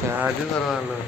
ചാർജും കുറവാണല്ലോ.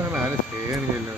അങ്ങനെ ആരും ചെയ്യണില്ലല്ലോ.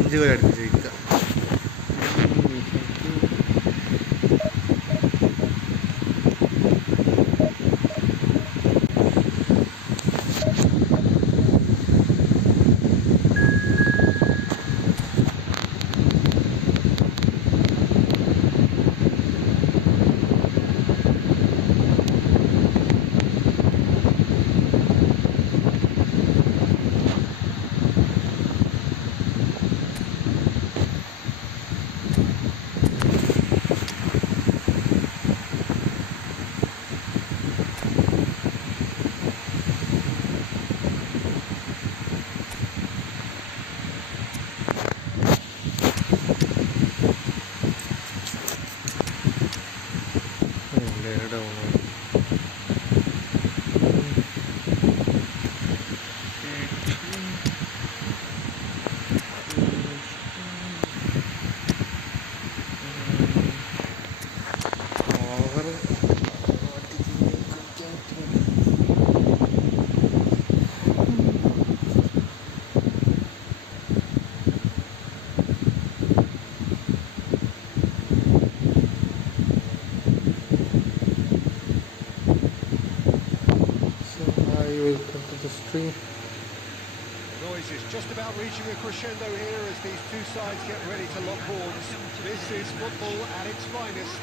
അഞ്ച് പേര് അടുപ്പിച്ചിരിക്കുക. Stream. Noise is just about reaching a crescendo here as these two sides get ready to lock horns. This is football at its finest.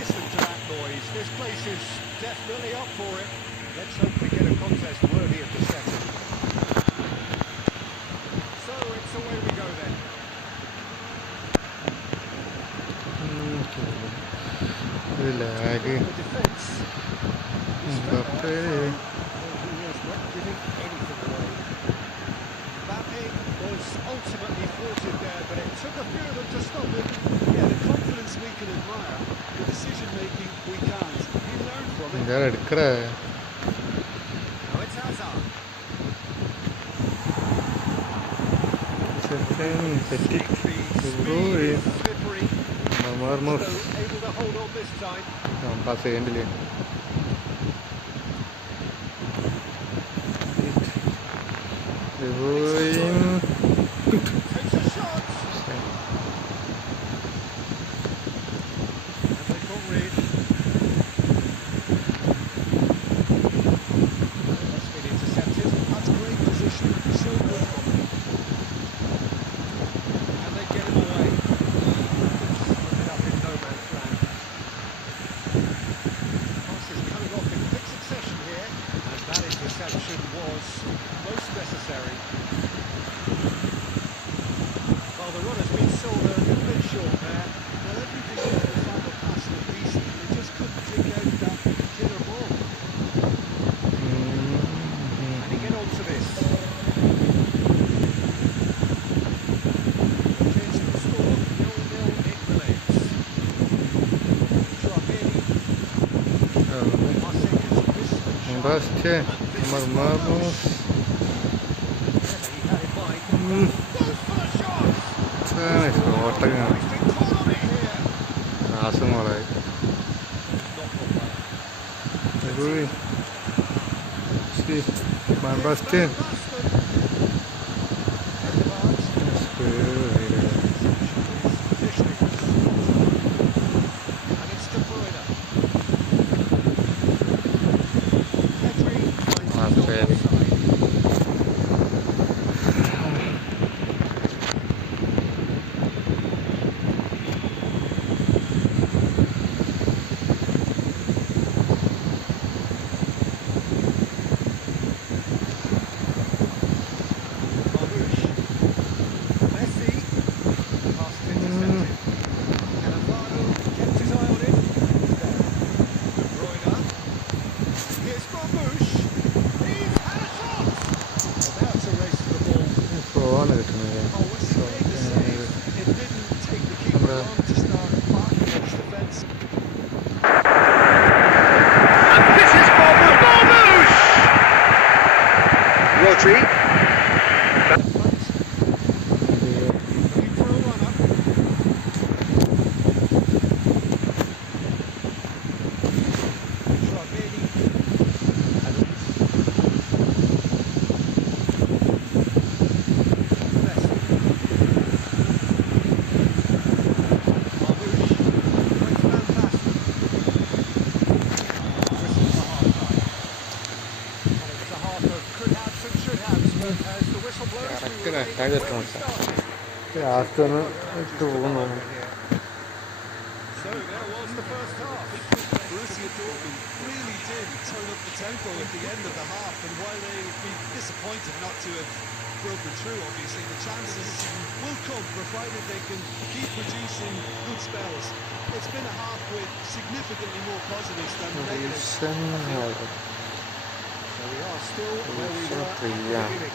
Listen to that noise. This place is definitely up for it. Let's hope we get a contest worthy of the setting. So it's away we go then. The defence. Mbappe was ultimately thwarted there, but it took a few of them to stop him. Yeah, the confidence we can admire, the decision-making we can't. You learn from it. ഇതാ എടുക്കടാ. Now it's Hazard. തെറ്റി Slippery. മർമോസ് Able to hold on this time. Pass ചെയ്യണ്ടില്ലേ? Takes a shot. And they've got rid. That's been intercepted. That's great position. So good from them. And they get him away. Ended up in no man's land. Passes coming off in quick succession here. And that interception was most necessary. Well, the run has been sold a little bit short there. Well, everything in the final pass was decent. They just couldn't dig out that killer ball. And you get on to this. The Kings can score 0-0 it remains. Travini. Bastia, Marmos. He had in mind. Goes for the shot! ഓട്ടങ്ങാണ് He's been caught on it here. നാശങ്ങളായി. Not gone well. Bastia. ആർക്കാണ് ഇട്ട് പോകുന്നു. So there was the first half. Borussia Dortmund really did turn up the tempo at the end of the half, and while they'll be disappointed not to have broken through, obviously the chances will come provided they can keep producing good spells. It's been a half with significantly more positives than negatives. So we are still where we were at the beginning.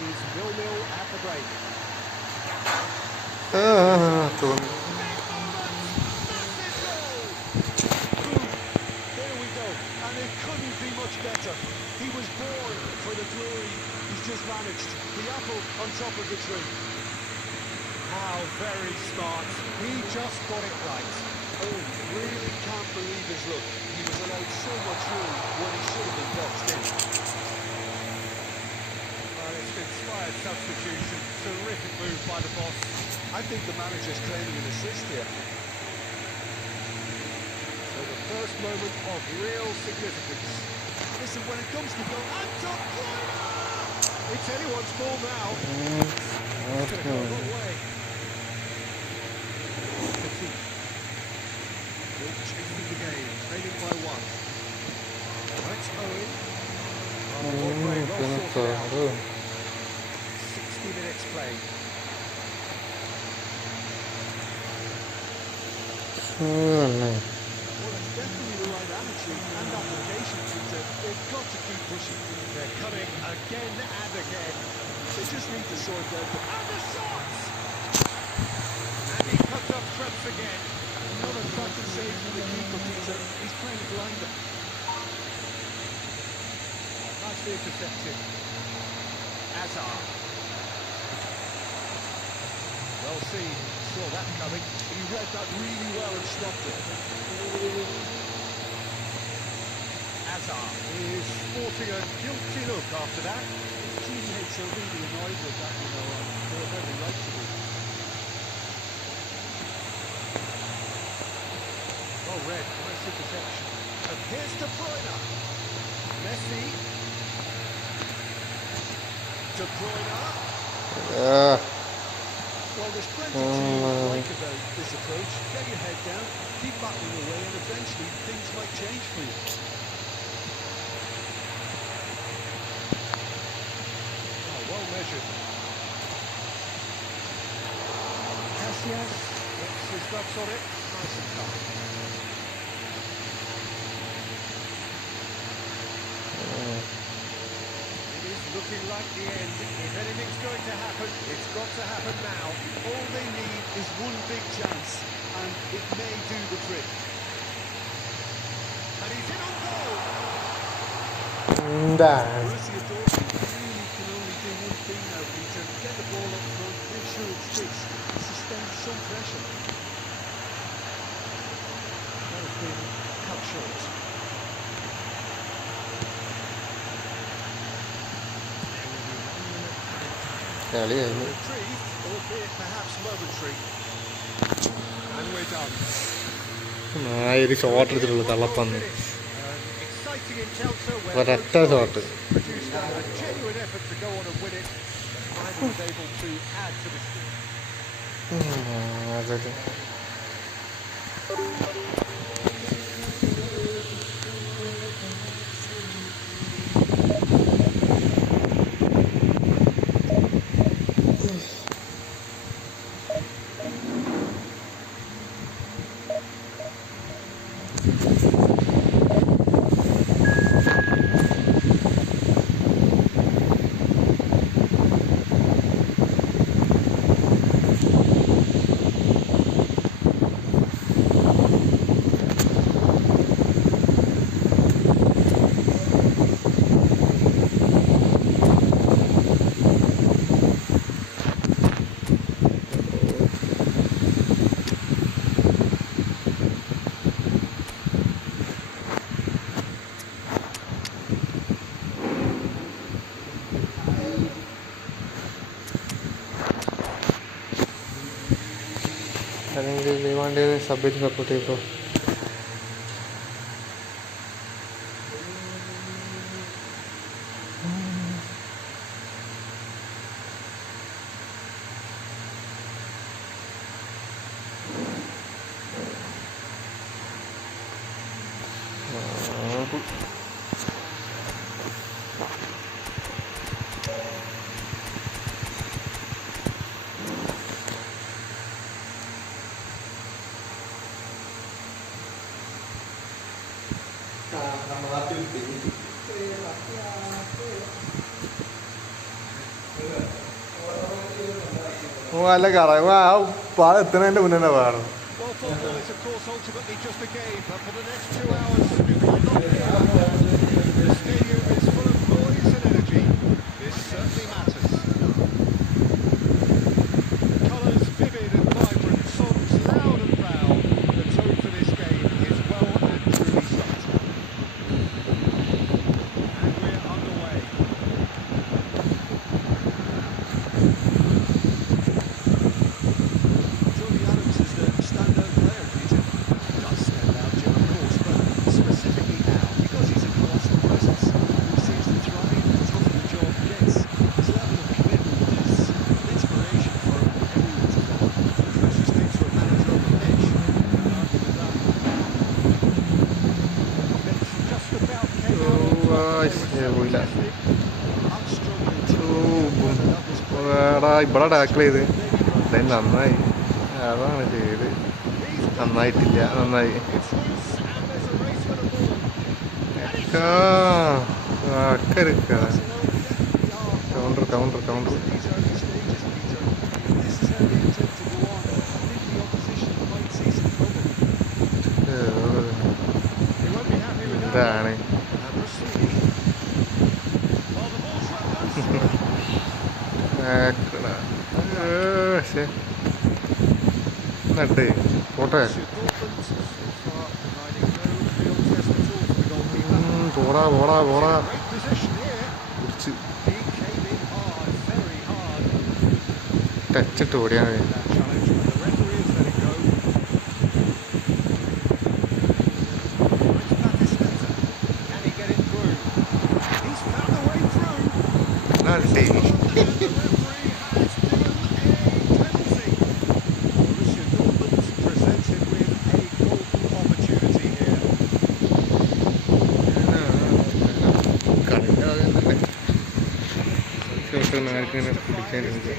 It is 0-0 at the break. തോന്നി. There we go, and it couldn't be much better. He was born for the glory. He's just vanished. The apple on top of the tree. How very smart. He just got it right. Oh, really can't believe his luck. He was allowed so much room when he should have been boxed in. Well, it's inspired substitution. Terrific move by the boss. I think the manager's claiming an assist here. So the first moment of real significance. Listen, when it comes to goal, Anton Groiner! It's anyone's ball now. It's going to go a long way. Chasing the game, trailing by one. Now it's Owen. Oh, 60 minutes played. Well, it's definitely the right attitude and application, Peter. They've got to keep pushing. They're coming again and again. They just need to sort out the... And the shots! puts up threats again. Another cracking save from the keeper, Peter. He's playing blinder. Nicely intercepted. Hazard. Well seen. Saw that coming. He read that really well and stopped it. Hazard is sporting a guilty look after that. His teammates are really annoyed with that, you know, and they have every right to be. Well read, nice interception. And here's De Bruyne. Messi. De Bruyne. Well, there's plenty to like about this approach. Get your head down, keep battling away, and eventually things might change for you. Oh, well measured. Casillas gets his gloves on it, nice and calm. Looking like the end. If anything's going to happen, it's got to happen now. All they need is one big chance, and it may do the trick. And he's in on goal. Borussia Dortmund really can only do one thing now, Peter. Get the ball up front, make sure it sticks, and sustain some pressure. That has been cut short. കളിയായിരുന്നു. Reprieve, albeit perhaps momentary. And we're done. ഒരു shot എടുത്തിട്ടുള്ളൂ തള്ളപ്പന്ന്. Exciting encounter where ഒരൊറ്റ shot. produced a genuine effort to go on and win it. Neither was able to add to the score. അതൊക്കെ അല്ലെങ്കിൽ വേണ്ടി submit support ചെയ്തോ. നല്ല കറങ്ങ ആ പാ എത്തുന്നതിൻ്റെ മുന്നേ തന്നെ വേണം. Well, football is, of course, ultimately just a game, but for the next 2 hours, it might not be. The stadium is full of noise and energy. This certainly matters. Colours vivid and vibrant, songs loud and proud. The tone for this game is well and truly set. And we're underway. ഇവിടെ tackle ചെയ്ത് നന്നായി, അതാണ് ചെയ്ത് നന്നായിട്ടില്ല, നന്നായി counter counter counter നട്ടേ പോട്ടെ പോടാ പോടാ പോടാ കുറിച്ച് ടച്ചിട്ട് ഓടിയാൽ മതി. പിടിക്കാനിരിക്കുക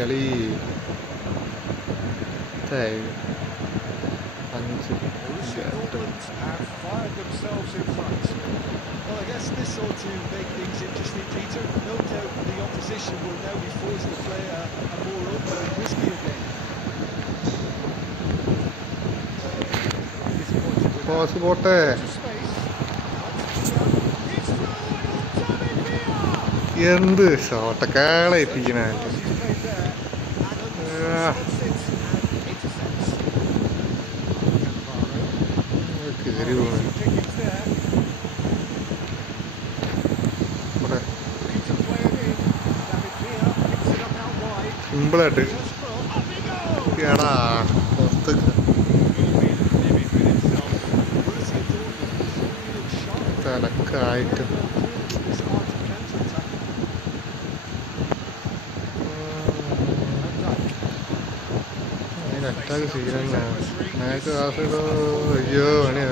കളി 5 have fired themselves in front. Well, I guess this ought to make things interesting, Peter. No doubt the opposition will now be forced to play a more open and riskier game. പോട്ടെ എന്ത് ഷോട്ടക്കാളെ എത്തിക്കണ കയറി പോകുന്നു. സിമ്പിളായിട്ട് എടാ പുറത്ത് തലക്കായിട്ട് attack സീരങ്ങ ഞങ്ങൾക്ക് കാസർഗോ അയ്യോ പണി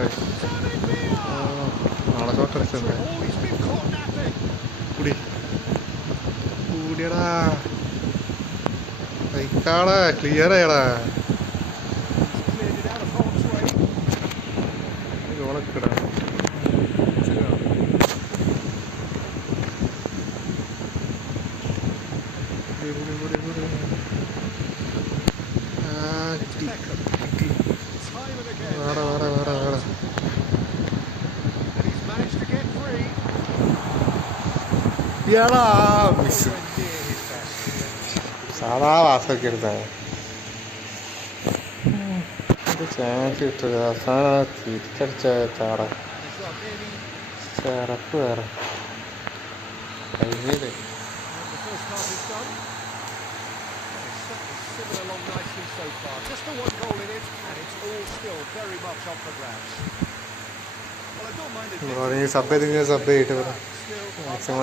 നാളെ ഷോട്ടടിച്ചെന്നേ കൂടി കൂടിയടാ കൈക്കാടാ ക്ലിയർ ആയടാ ഓളക്കിടാ മിസ് സാധാ വാസമൊക്കെ എടുത്താണ് ചാൻസ് കിട്ടുക അവസാനം തിരിച്ചടിച്ച ചാട ചിറപ്പ് വേറെ കഴിഞ്ഞില്ലേ. സബ് ചെയ്ത് സബ് ചെയ്തിട്ട് മാക്സിമം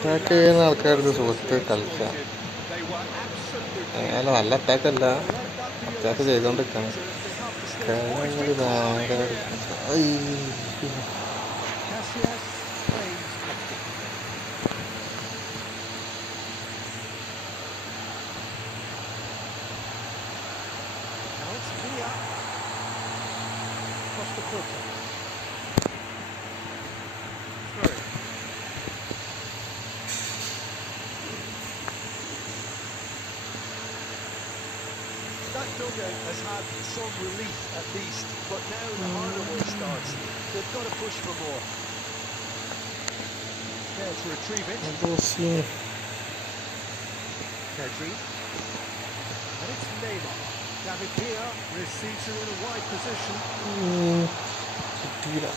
അറ്റാക്ക് ചെയ്യുന്ന ആൾക്കാർക്ക് സുഹൃത്ത് കളിക്കാം. അങ്ങനെ നല്ല അറ്റാക്കല്ല, attack ചെയ്തോണ്ടിരിക്കണം. Has had some relief at least, but now the harder work starts. They've got to push for more. There to retrieve it. Pedri. And it's Neymar. David Villa receives her in a wide position.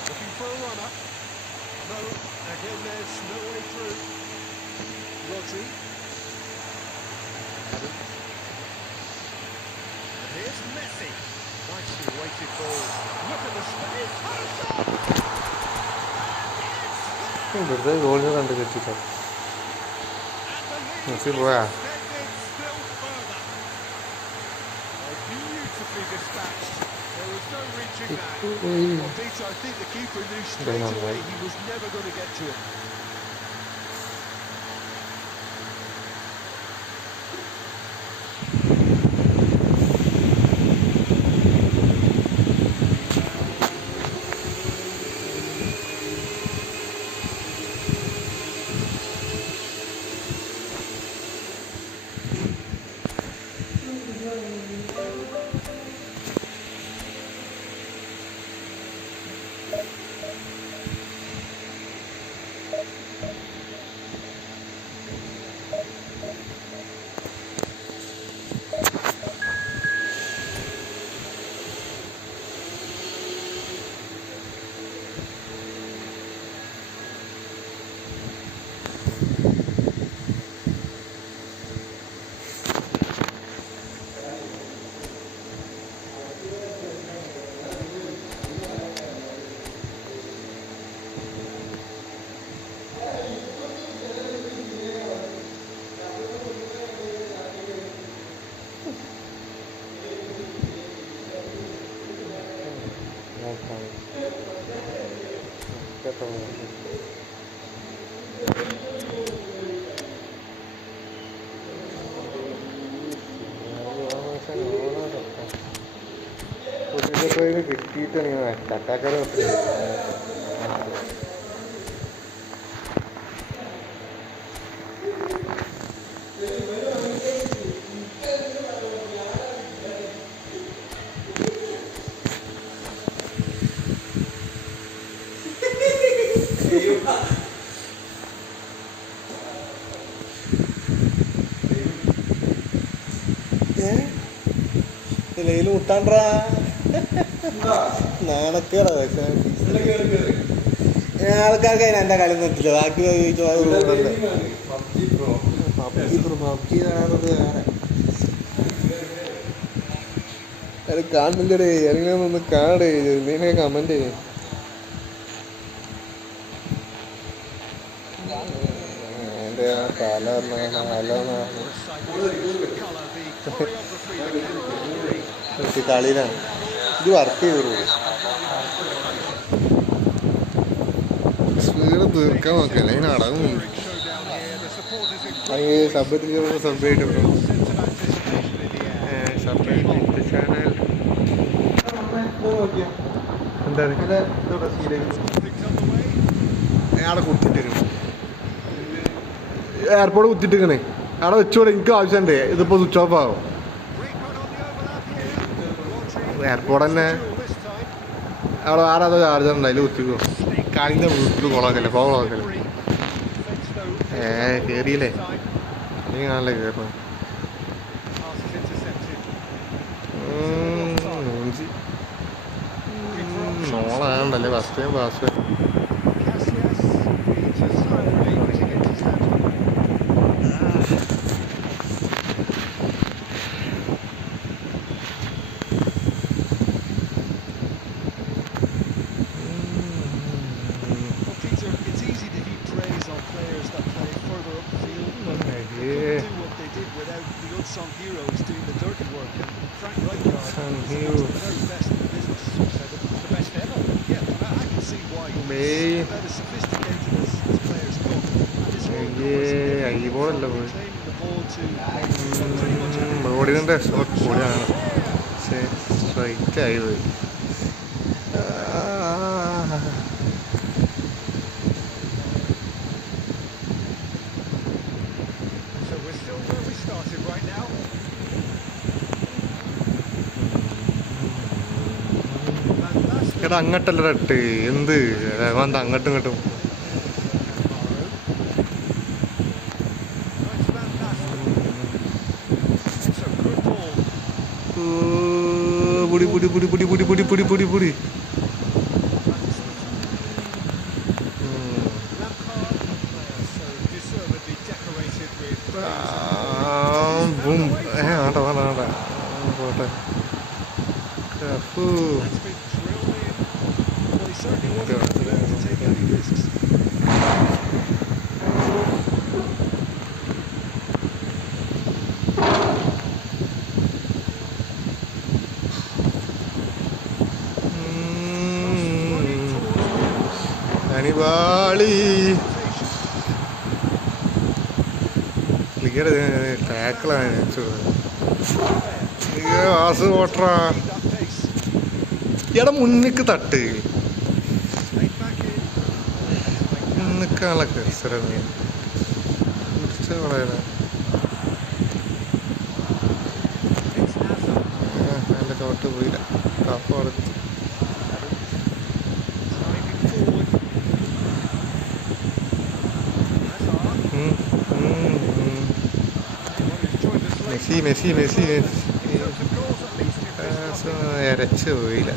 Looking for a runner. No, again there's no way through. Rodri. Here's Messi. Nicely weighted ball. Look at the space. വെറുതെ ഗോളിന് കണ്ട് കെട്ടിട്ടോ. And the Messi പോയാ? Extended still further. Oh, beautifully dispatched. There was no reaching that. Well, Peter, I think the keeper knew straight away he was never going to get to it. കിട്ടിയിട്ടാണ് കട്ടാക്കാരെ ലൈല് മുട്ടാണ്ടാ നാണക്കേടാ. ആൾക്കാർക്ക് അതിന് എൻ്റെ കളി നിർത്തില്ല. ബാക്കി PUBG അത് കാണുന്നില്ലടേ. ഇറങ്ങാന്നൊന്ന് കാണടേ. നീനെ comment ചെയ്യും. എൻ്റെ തല കളിയിലാണ് ഇത് വർക്ക് ചെയ്തോളൂ. സ്പീഡ് തീർക്കാൻ നോക്കല്ലേ അതിന് അടങ്ങും. അല്ലെങ്കിൽ സബ്ബത്തിൽ സബ് ആയിട്ട് ചാനൽ എന്താണ് അവിടെ കുത്തിട്ടിരിക്കണം. എയർപോർട്ട് കുത്തിട്ടിരിക്കണേ അവിടെ വെച്ചോടെ. എനിക്ക് ആവശ്യമുണ്ട്. ഇതിപ്പോൾ സ്വിച്ച് ഓഫ് ആവും. എയർപോർട്ട് തന്നെ അവിടെ വേറെ അതോ ചാർജർ ഉണ്ട്. അതിൽ കുത്തിക്കോ. കളിൻ്റെ വീട്ടിൽ കുളമാക്കല്ലേ കുളമാക്കല്ലേ. കയറിയില്ലേ നീ കാണല്ലേ കയറണം. നോളാണ്ടല്ലേ ഫസ്റ്റ് ടൈം പാസ്. അയ്യോടല്ല പോയി ബോഡിൻ്റെ കൂടെയാണ്. പക്ഷേ സ്ട്രൈറ്റ് ആയി പോയി. എടാ അങ്ങോട്ടല്ല ഇട്ട് എന്ത് എന്താ അങ്ങോട്ടും ഇങ്ങോട്ടും. പുടി പുടി പുടി പുടി പുടി പുടി പുടി പുടി പുടി വേണ്ട വേണ്ട വേണ്ട പോട്ടെ. നിങ്ങളുടെ ടാക്കിളാണ് വാസ് ഓട്ടറാ ഇയാടെ മുന്നിക്ക് തട്ട് മുന്നിക്കാളൊക്കെ സ്ഥലം കുടിച്ച പറയണ എൻ്റെ ചോട്ട് പോയില്ല കപ്പ അടുത്ത് മെസ്സി മെസ്സി മെസ്സി ഇരച്ച് പോയില്ല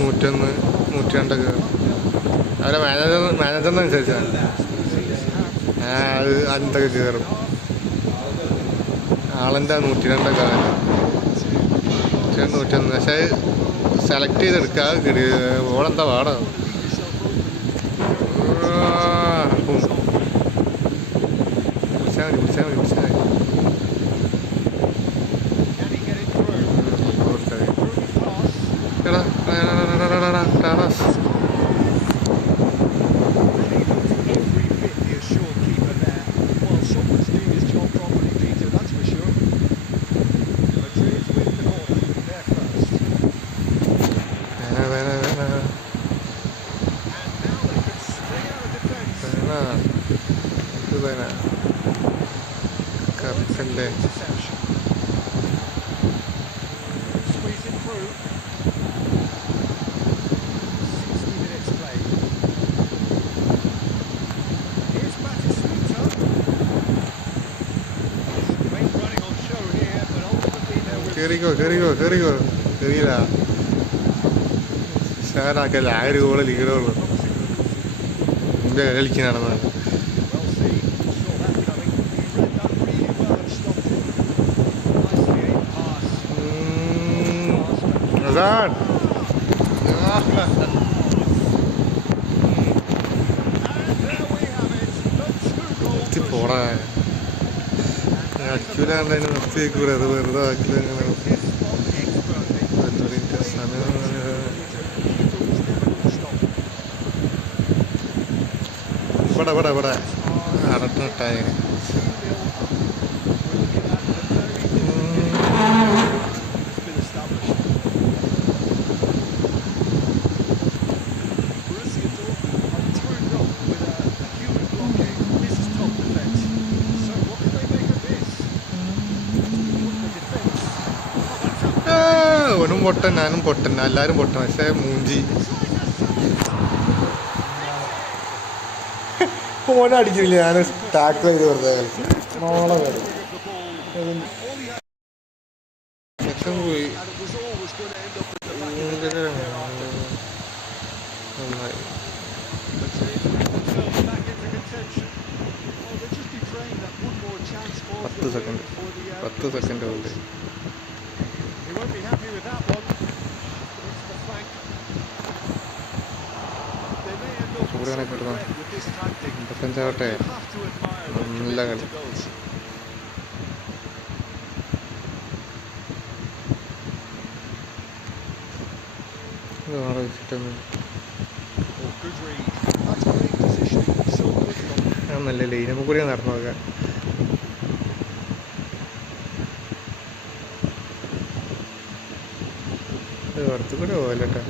നൂറ്റൊന്ന് 102 കയറും അവരെ മാനേജറിനനുസരിച്ചാണ് അത് അതിൻ്റെയൊക്കെ കയറും ആളെൻ്റെ 102 കാലം 101 പക്ഷേ സെലക്ട് ചെയ്തെടുക്കുക ഓളെന്താ പാടാ പിടിച്ചാൽ മതി കറക്കല്ലേ കയറിയില്ല ഷാനാക്കല്ല ആ ഒരു ഗോള് ലീഡുള്ളൂ എൻ്റെ കളിക്ക് നടന്നത് പോടാ അക്കൂലാണ്ട് അതിന് നിർത്തിയേക്കൂടെ അത് വെറുതെ ആക്കില്ല ഇവിടെ അടട്ടിട്ടായ ഓനും പൊട്ടൻ ഞാനും പൊട്ടൻ എല്ലാവരും പൊട്ടൻ പക്ഷേ മൂഞ്ചി ഓനടിക്കില്ല ഞാൻ ടാക്കിൾ ചെയ്ത് വെറുതെ കളിച്ചു മോളെ വരും സെക്ഷൻ പോയി നന്നായി 10 സെക്കൻഡ് കൊണ്ട് ചൂടാണ് കിട്ടുന്ന 55 നല്ല കളി നാളെ വെച്ചിട്ടൊന്ന് നല്ല ലൈനമ്മ കൂടി നടന്നു നോക്കാം പുറത്തു കൂടെ പോകല്ലേട്ടാ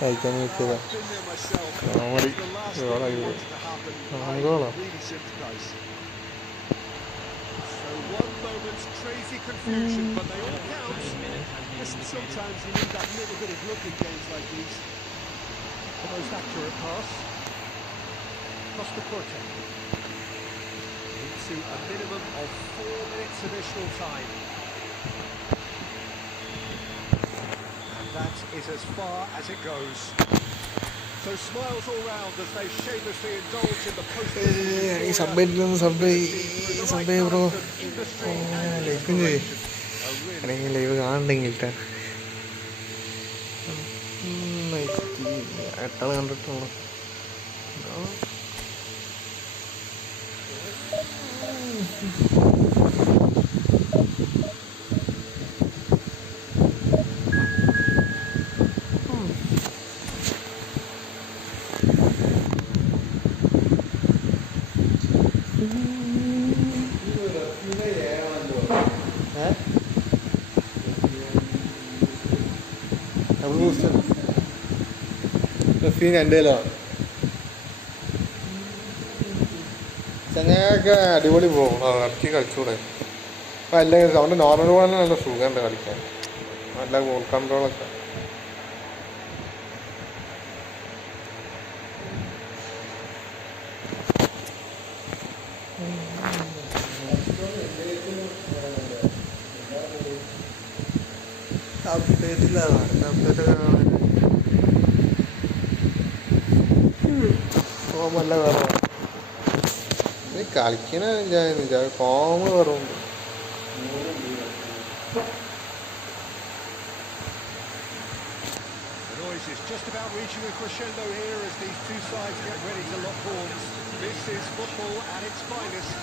കഴിക്കാൻ കിട്ടിയതാ I've been there myself. Comedy It's the last thing ഗോളായി you പോയി wanted to happen. ഗോളോ I really sympathise. So one moment's crazy confusion, but they all count. Listen, sometimes you need that little bit of luck in games like these. The most accurate pass. Costa Corte. Into a minimum of 4 minutes additional time. And that is as far as it goes. So smiles all round as they shamelessly indulge in the ഈ സബ്ബേ bro ലൈക്കും ചെയ്യ് അല്ലെങ്കിൽ live കാണണ്ടെങ്കിൽ എട്ടാൾ കണ്ടിട്ടുള്ളൂ റഫീൻ എൻ്റെ ചങ്ങയൊക്കെ അടിപൊളി പോകും ഇറക്കി കളിച്ചൂടെ അപ്പം അല്ലെങ്കിൽ അവൻ്റെ നോർമൽ പോലെ നല്ല സുഖമുണ്ട് കളിക്കാൻ നല്ല ബോൾ കൺട്രോളൊക്കെ അപ്ഡേറ്റില്ല ഫോമല്ല വേറെ നീ കളിക്കണ form വേറുണ്ട് The noise is just about reaching a crescendo here as these two sides get ready to lock horns. This is football at its finest.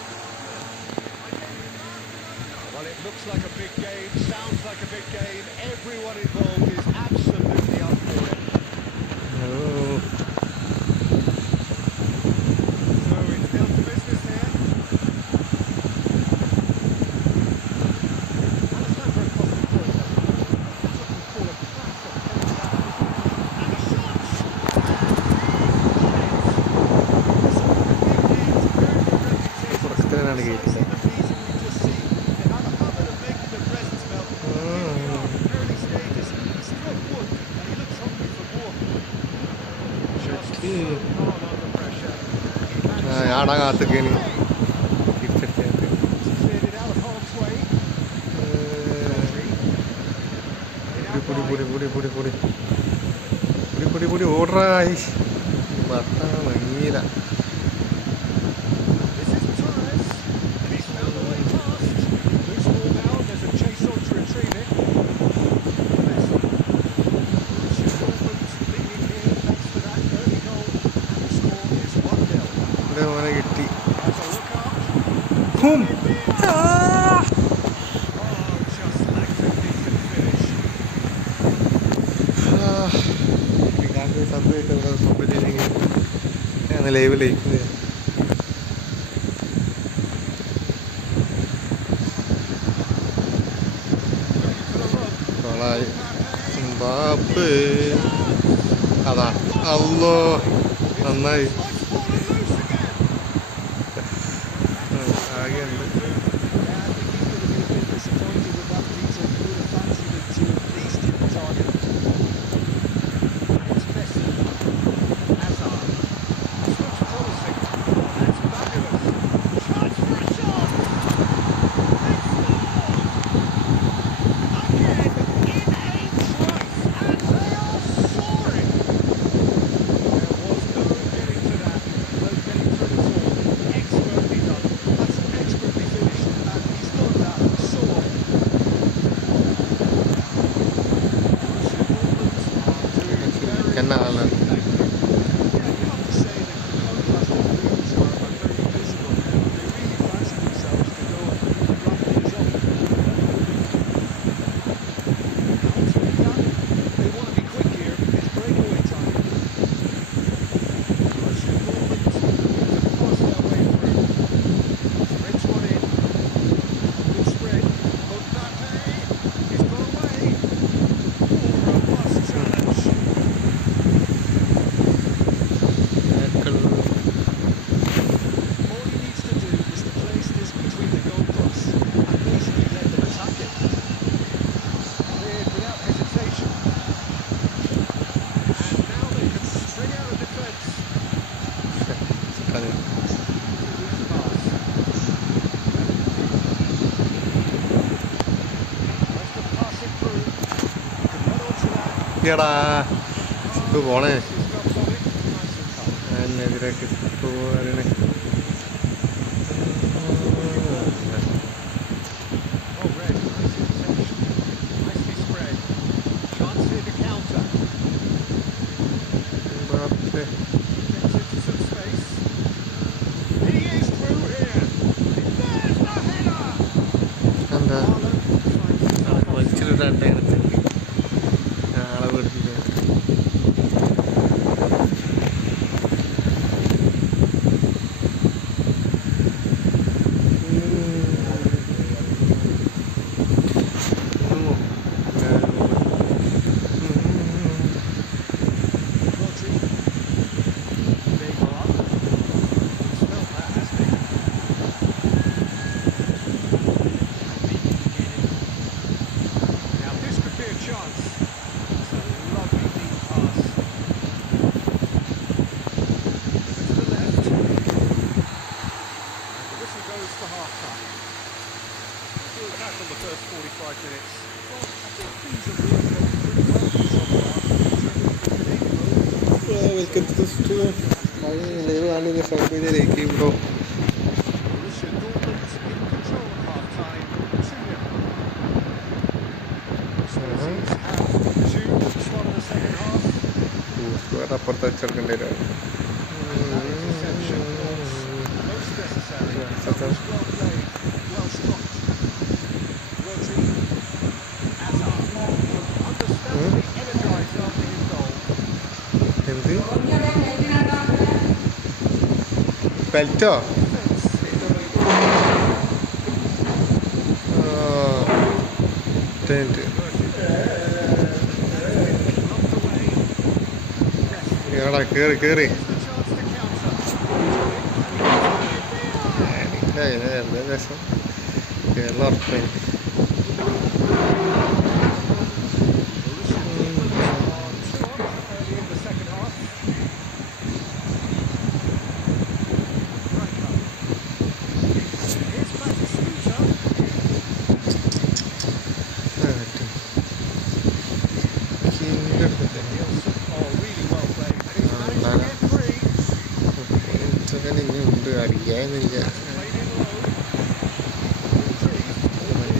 Well, it looks like a big game, sounds like a big game. Everyone involved is absolutely up for it. So it's down to business here. പുറത്തിനാണ് കേട്ടത് ഞാനാ കാത്തുക്കേനി തിരിച്ചെടുത്ത് പൊടി പൊടി പൊടി പൊടി പൊടി പൊടി പൊടി പൊടി ഓടറായി വട്ട മഞ്ഞീല മോനെ കിട്ടി സംഭവിച്ചില്ലെങ്കിൽ ലൈവ് ലയിക്കുന്നത് കൊളായി ബാപ്പ് അതാ അല്ലോ നന്നായി ആകെയുണ്ട് എന്നാ എത്തിയടാ ഇത് പോണേ എതിരാക്കി പോവാണ്. എന്താ വലിച്ചിട്ടാട്ടെ ആളെ പഠിപ്പിക്കുക. Welcome to the studio. Live on in the software like you bro. അപ്പുറത്ത് വെച്ചെടുക്കേണ്ടി വരും. എന്ത് ബെൽറ്റോ? ടെൻറ്റ് കേടാ കേറി കേറി എന്താ രസം കേരള ഉറപ്പേ. ഇനിയുണ്ട് അടിക്കാനില്ല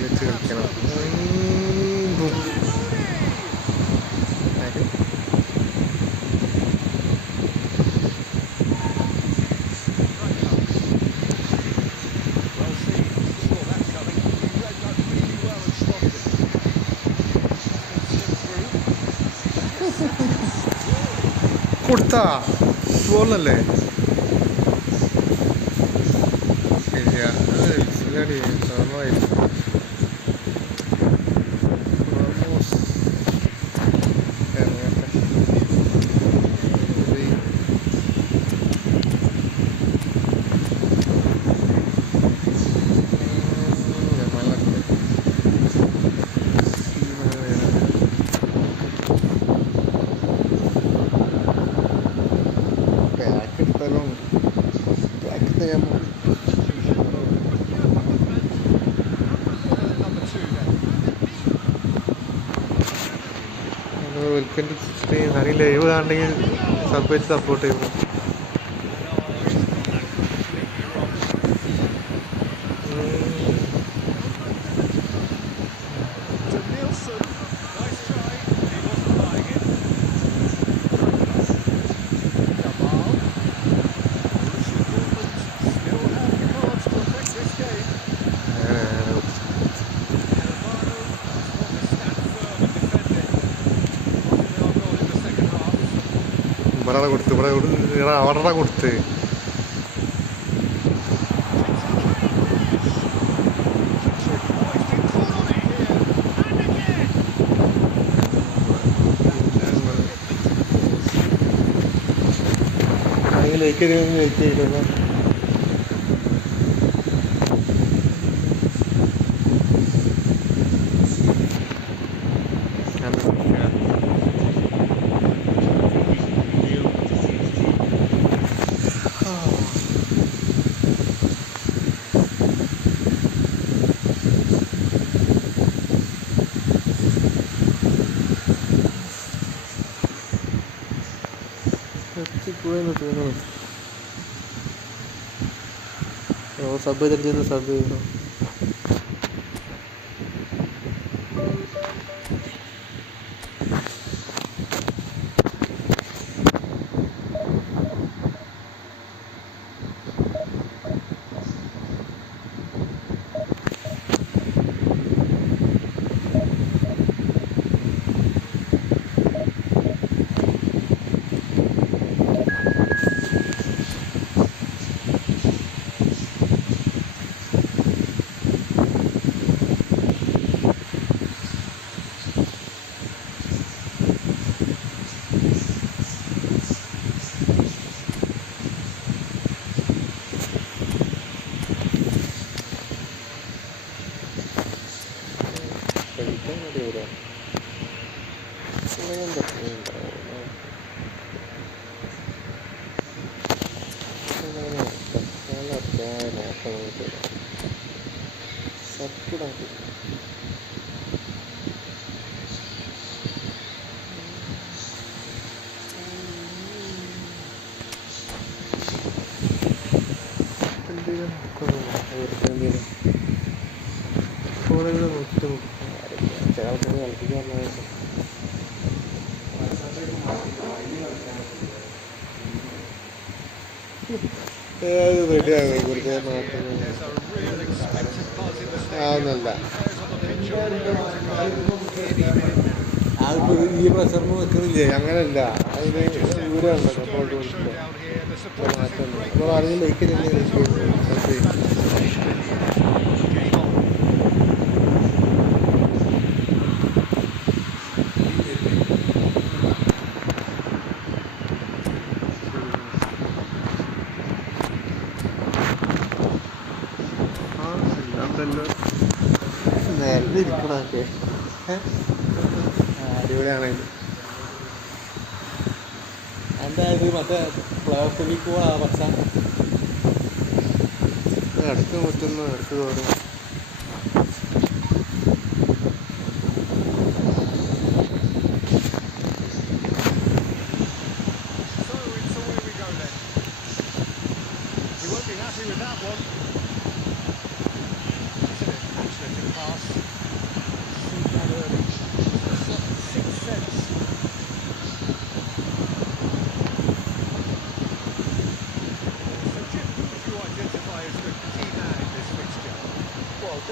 വെച്ച് കളിക്കണം. കൊടുത്താ ബോളല്ലേ ശരിയാ. ശരിയാടി വെൽക്കം ടു സ്ട്രീം. ആരെയും ലൈവ് കാണണമെങ്കിൽ സബ് വെച്ച് സപ്പോർട്ട് ചെയ്യുന്നു. ഇവിടെ കൊടുത്ത് ഇവിടെ അവിടെ കൊടുത്ത് ലൈക്ക് ചെയ്ത് ലൈക്ക് ചെയ്തല്ലോ. പോയെന്ന് തോന്നുന്നു. സബ് ചെയ്തിട്ട് സബ് ചെയ്യുന്നു. ഫോണിൽ നോക്കിയിട്ട് ചില ആൾക്കാർ കളിപ്പിക്കാൻ ആവുന്നല്ല. അതിപ്പോൾ ഈ പ്രഷറിന് വെക്കുന്നില്ലേ? അങ്ങനെയല്ല, അതിന് ദൂരമുണ്ട്. സപ്പോർട്ട് കൊടുക്കുക മാറ്റം നമ്മൾ അറിഞ്ഞ് ലൈക്ക് തന്നെ നേരത്തെ ഇരിക്കണൊക്കെ അടിപൊളിയാണെങ്കിൽ എന്തായത് മറ്റേ പ്ലേസിലേക്ക് പോവാ. പക്ഷേ അടുത്ത് മുറ്റുന്നു, അടുത്ത് തോറും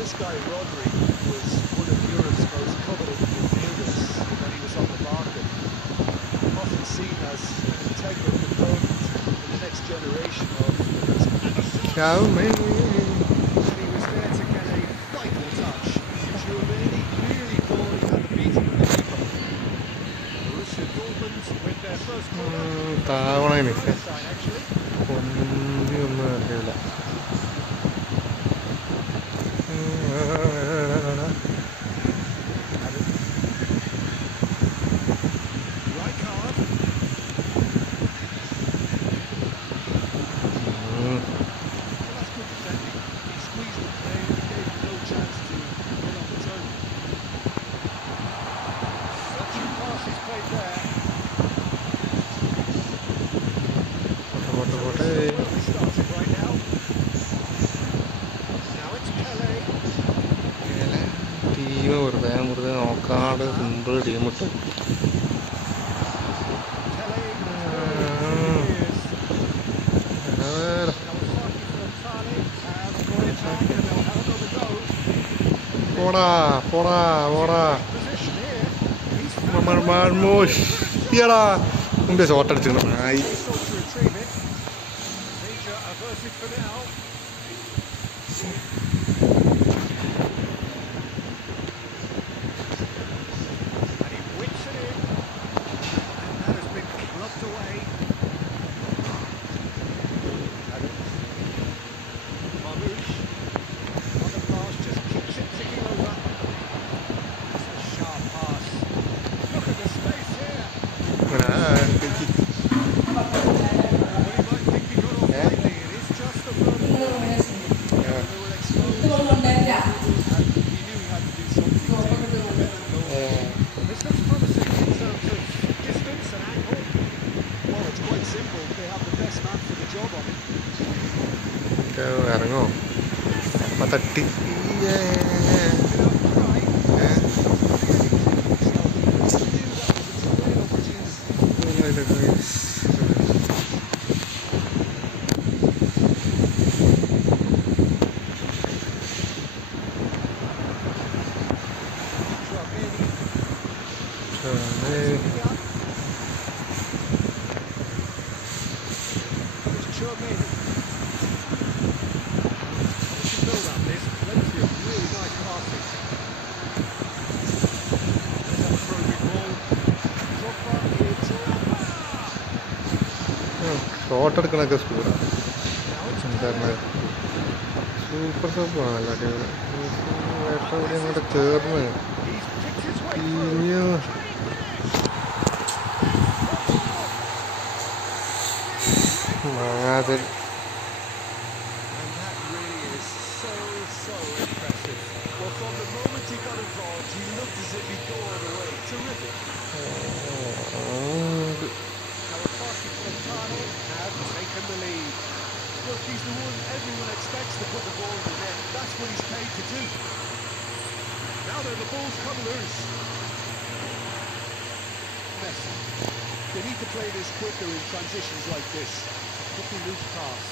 this guy Rodri was one of Europe's most coveted midfielders when he was on the market. Often seen as an integral component in the next generation of and he was there to get a vital touch, which Romania clearly thought he had the beating of the keeper. Borussia Dortmund win their first corner. Actually. ഒന്നും അറിയില്ല. വെറുതെ നോക്കാണ്ട് simple ടീമിട്ട് പോടാ പോടാ പോടാ ടാ മുമ്പേ shot അടിച്ചിരുന്നു. ആയി job on it. ഇറങ്ങോ അപ്പം തട്ടി ഷോട്ട് എടുക്കണൊക്കെ സ്കൂളാണ് സൂപ്പർ സബ്ബാണല്ലോ അടിപൊളി എവിടെ അങ്ങോട്ട് ചേർന്ന് മാതിരി Look, he's the one everyone expects to put the ball in the net. That's what he's paid to do. Now they're the ball's colours. Messi. They need to play this quicker in transitions like this. Quickly loose pass.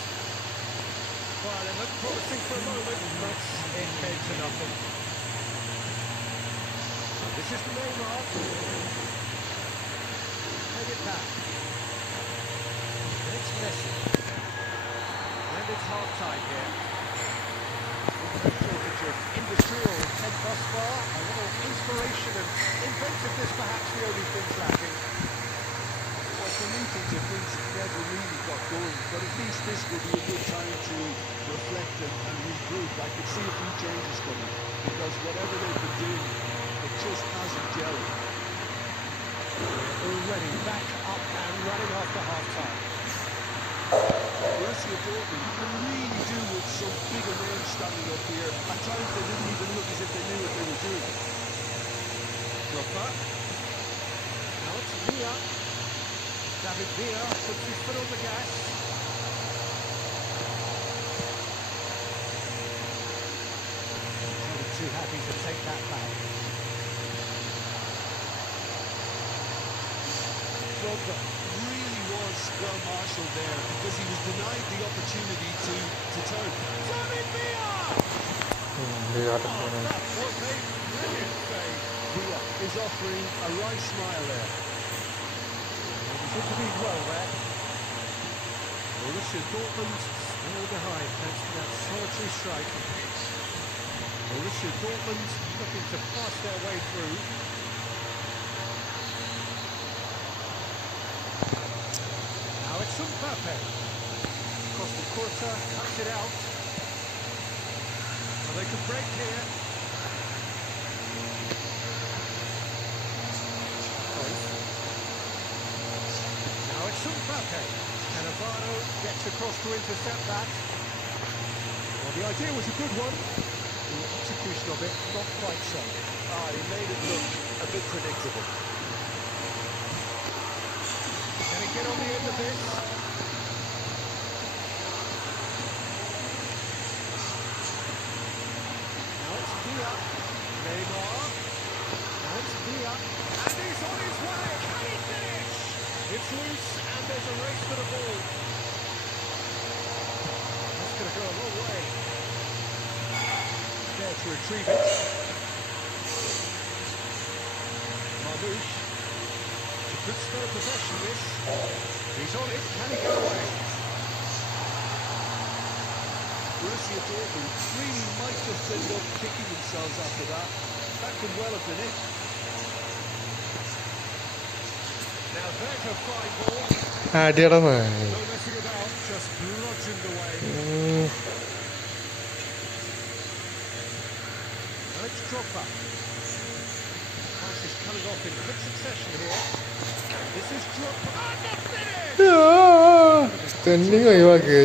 Well, it looked promising for a moment, but it came to nothing. And this is Neymar. Take it back. It's Messi. And it's half-time here. Shortage of industrial head thus far. A little inspiration and inventiveness perhaps the only things lacking. Well, for meetings, things never really got going, but at least this will be a good time to reflect and regroup. I could see a few changes coming, because whatever they've been doing, it just hasn't gelled. Already back up and running after half-time. Borussia Dortmund can really do with some bigger names standing up here. At times they didn't even look as if they knew what they were doing. Drogba. Now it's Villa. David Villa puts his foot on the gas. Too happy to take that back. Drogba really was well marshalled there because he was denied the opportunity to turn. David Villa! That was a brilliant save. Villa is offering a right smile there. Good to be well there. Borussia Dortmund still behind thanks to that solitary strike. Borussia Dortmund looking to pass their way through. Now it's Mbappe. Across the quarter, cuts it out. Well, they could break here. Now it's Mbappe. And Avaro gets across to intercept that. Well, the idea was a good one. The execution of it, not quite so. He made it look a bit predictable. Can he get on the end of this? Now it's Villa. Neymar. Now it's Villa. And he's on his way. Can he finish? It's loose and there's a race for the ball. That's going to go a long way. There to retrieve it. Marmouche. It's a good spell of possession, this. He's on it. Can he get away? Borussia Dortmund really might just end up kicking themselves after that. That could well have been it. Now there's a fine ball. No messing about, just bludgeoned away. Now it's Drogba. Pass is coming off in quick succession here. This is Drogba. And the finish! Standing ഒഴിവാക്കി.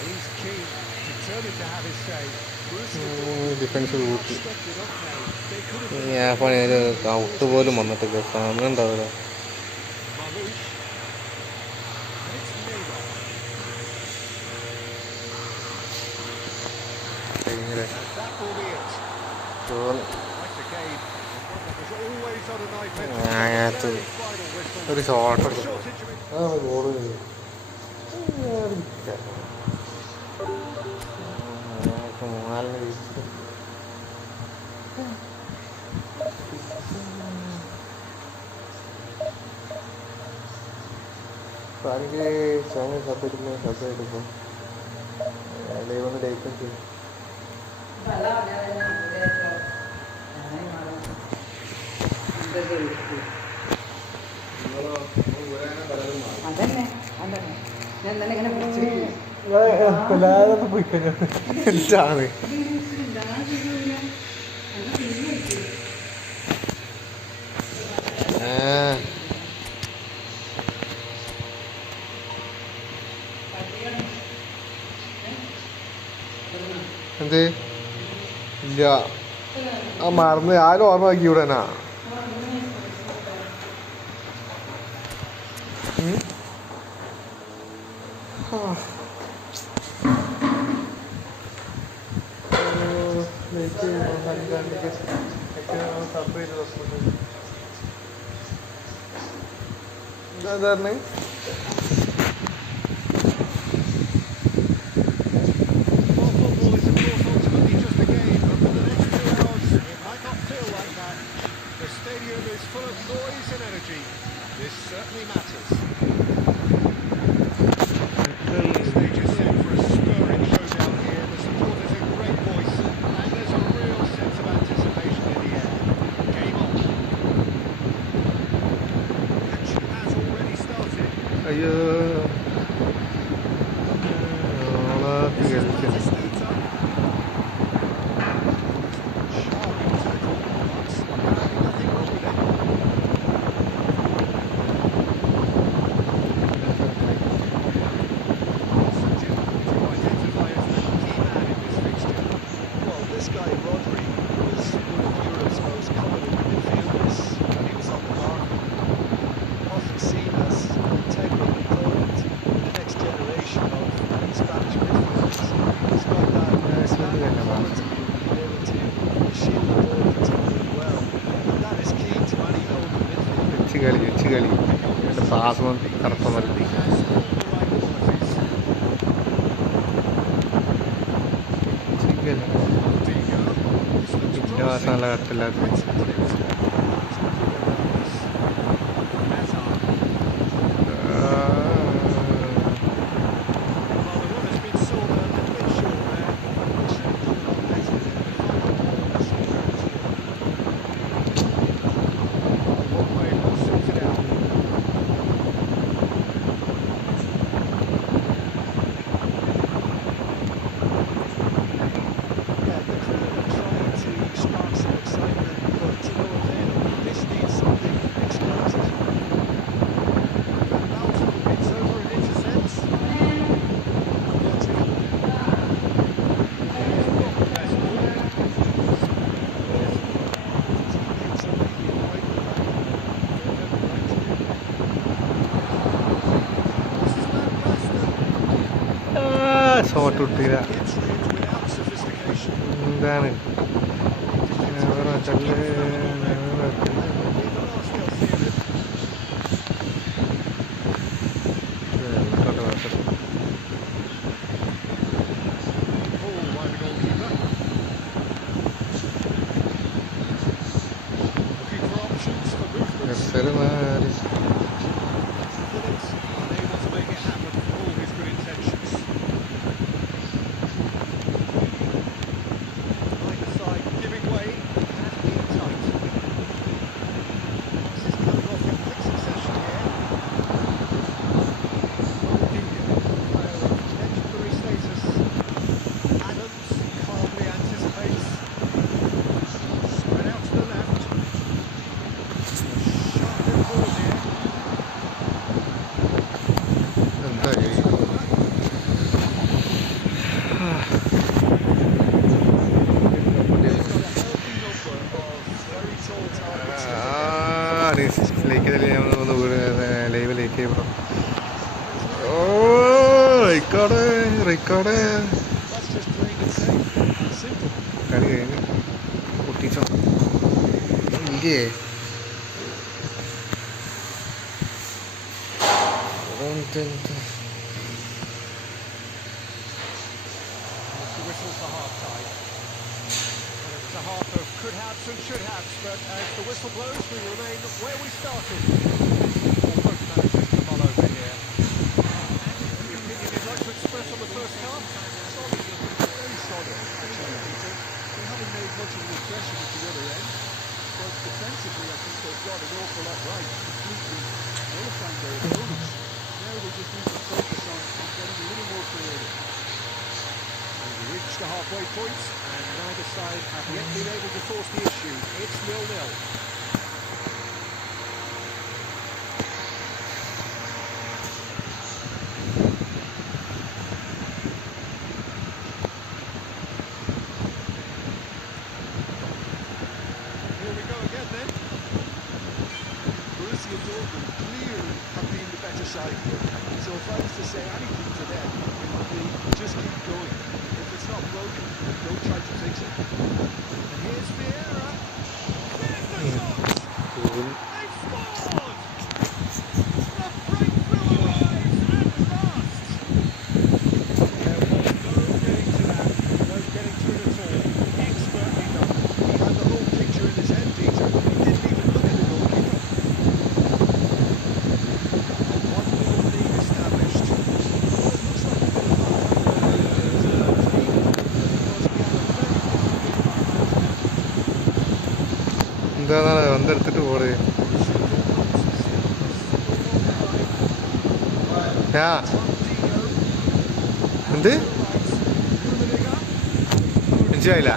He's keen, determined to have his say. Defence കൂട്ടി. Stepped it up now. They could have ഞാൻ പണിയൊരു out പോലും വന്നിട്ടില്ല. സമയം ഉണ്ടാവില്ല. Marmouche. And it's Neymar. അല്ലേ? That will be it. തോന്നി. Like the game, was always on a knife edge. അങ്ങനത്തെ Very final whistle. ഒരു ഷോട്ട് A എടുത്തു. short injury. ഗോള് മൂന്നാലിന് വീഴ്ച. എനിക്ക് ചാനൽ സബ്സ്ക്രൈബ് ലൈവ് ഒന്ന് ലൈക്കും ചെയ്യും. അതന്നെ ഞാൻ തന്നെ ഇങ്ങനെ പിടിച്ചു പോയി കഴിഞ്ഞാണ് എന്ത് ഇല്ല ആ മറന്ന് ആരും ഓർമ്മയാക്കി ഇവിടെനാ എന്താ പറഞ്ഞേ? Football is, of course, ultimately just a game, but for the next 2 hours, it might not feel like that. The stadium is full of noise and energy. This certainly matters. The stage is set for a stirring showdown here. The supporters in great voice, and there's a real sense of anticipation in the air. Game on. Action has already started. അയ്യോ വെച്ച് കളി എൻ്റെ ശ്വാസം കറക്കം വരുത്തി ശ്വാസം നല്ല കറക്റ്റില്ലാത്ത shot കിട്ടിയില്ല എന്താണ് ലൈവിലേക്ക് ഇവിടെ record That's just plain and safe. Simple. കളി കഴിഞ്ഞ് പൊട്ടിച്ചോ ഇല്ലേ The whistle for half-time. It's a half of could-haves and should-haves, but as the whistle blows, we remain where we started. Both managers to mull over here. Any opinion you'd like to express on the first half? Solid, very solid, actually, Peter. They haven't made much of an impression at the other end, but defensively, I think they've got an awful lot right, completely nullifying their opponents. Now they just need to focus on getting a little more creative. We reached the halfway point, and neither side have yet been able to force the issue. It's 0-0. Here we go again then. Borussia Dortmund clearly have been the better side here. So if I was to say anything to them, it would be just keep going. If it's not broken, don't try to fix it. And here's Vieira. There's the shot! They've scored! The breakthrough arrives at last! There was no getting to that, no getting to it at all. Expertly done. He had the whole picture in his head, Peter. He didn't even look at the goalkeeper. And 1-0 lead established. Well, it looks like a bit of എന്താണ് വന്നെടുത്തിട്ട് പോടേ എന്ത് മനസ്സിലായില്ല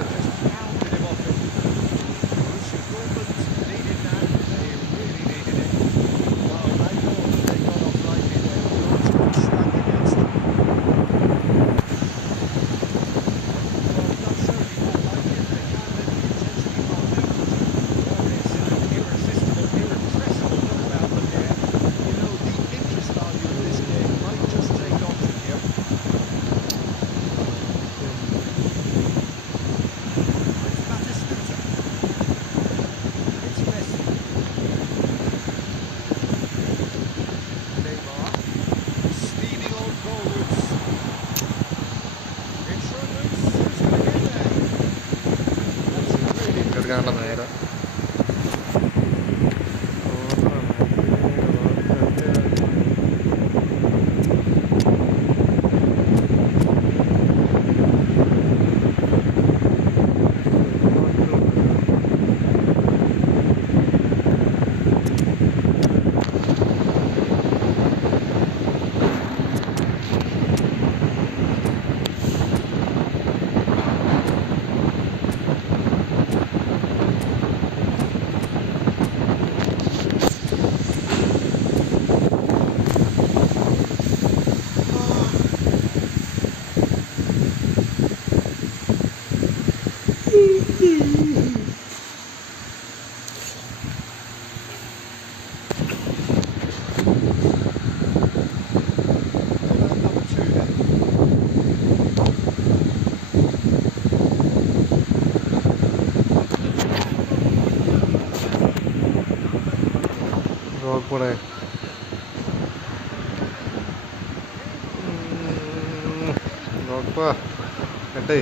എടുക്കാനുള്ള നേരം pore Apa? Nanti.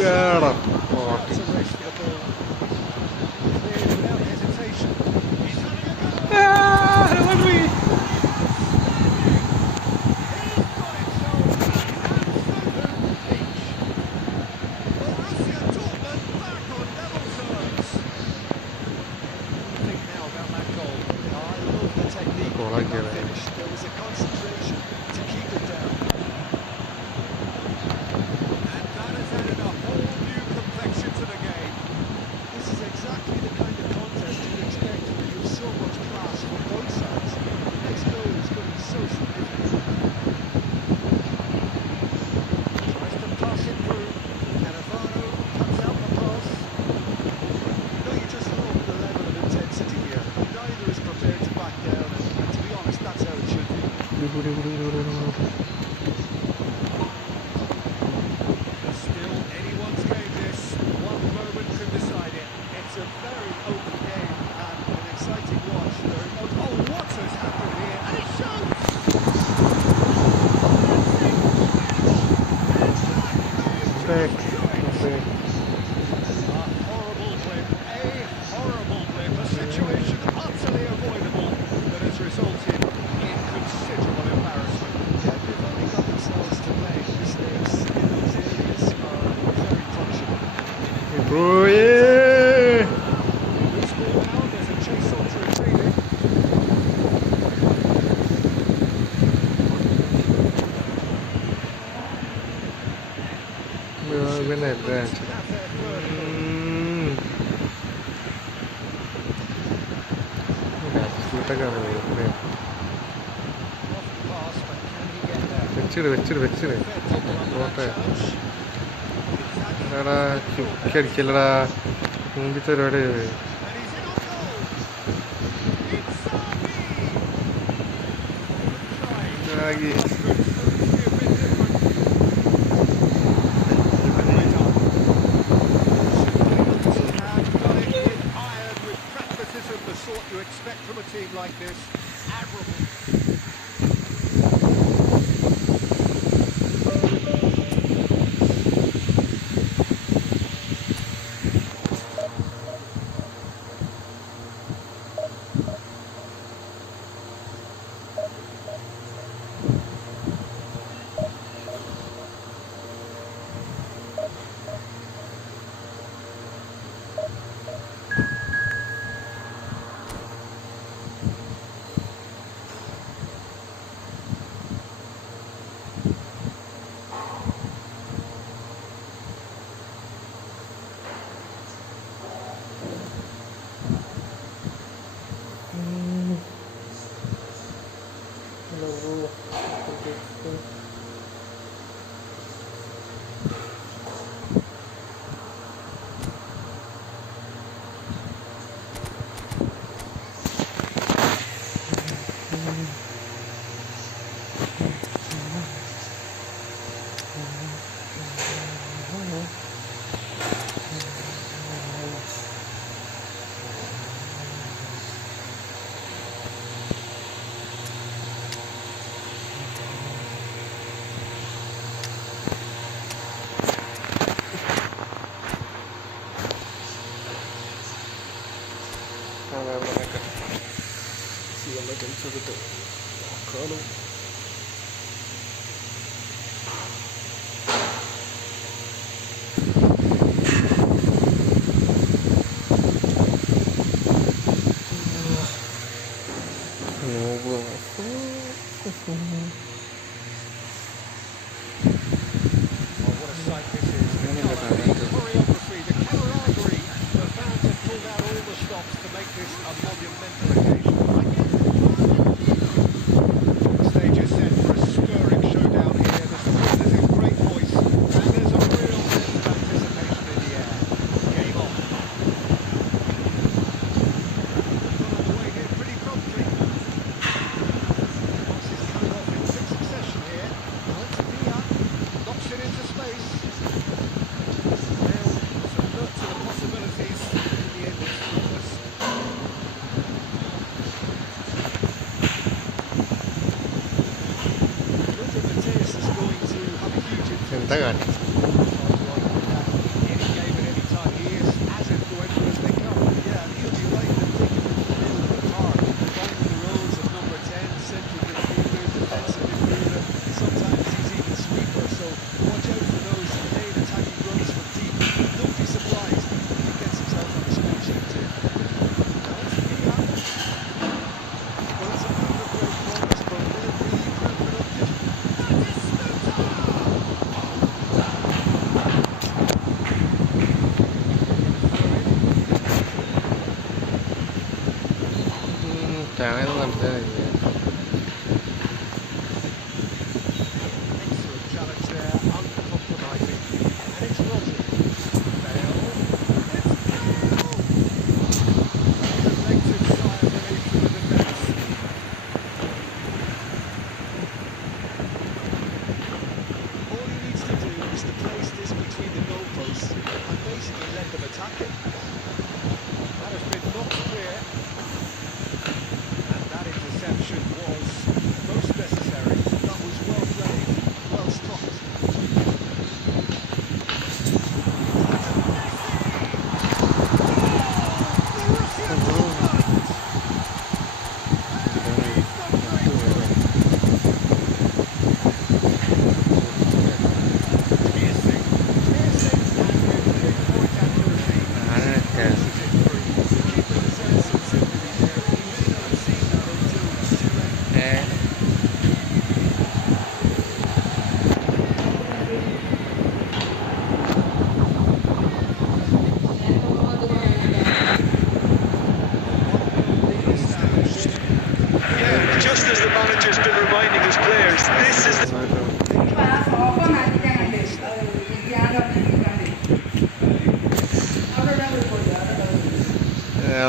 Ya, horrible blip, a situation utterly avoidable that has resulted in considerable embarrassment. Yeah, they've only got themselves to blame. Mistakes in those areas are very punishable. Loose ball now, there's a chase on to retrieve it. Bên này về വെച്ചിട് പോട്ടെ അടിക്കല്ലടാ മുമ്പിത്തെ ഒരുപാട് ആകി You expect from a team like this, admirable. എന്താ കാട്ടി ചാണകം മനസ്സിലായി That is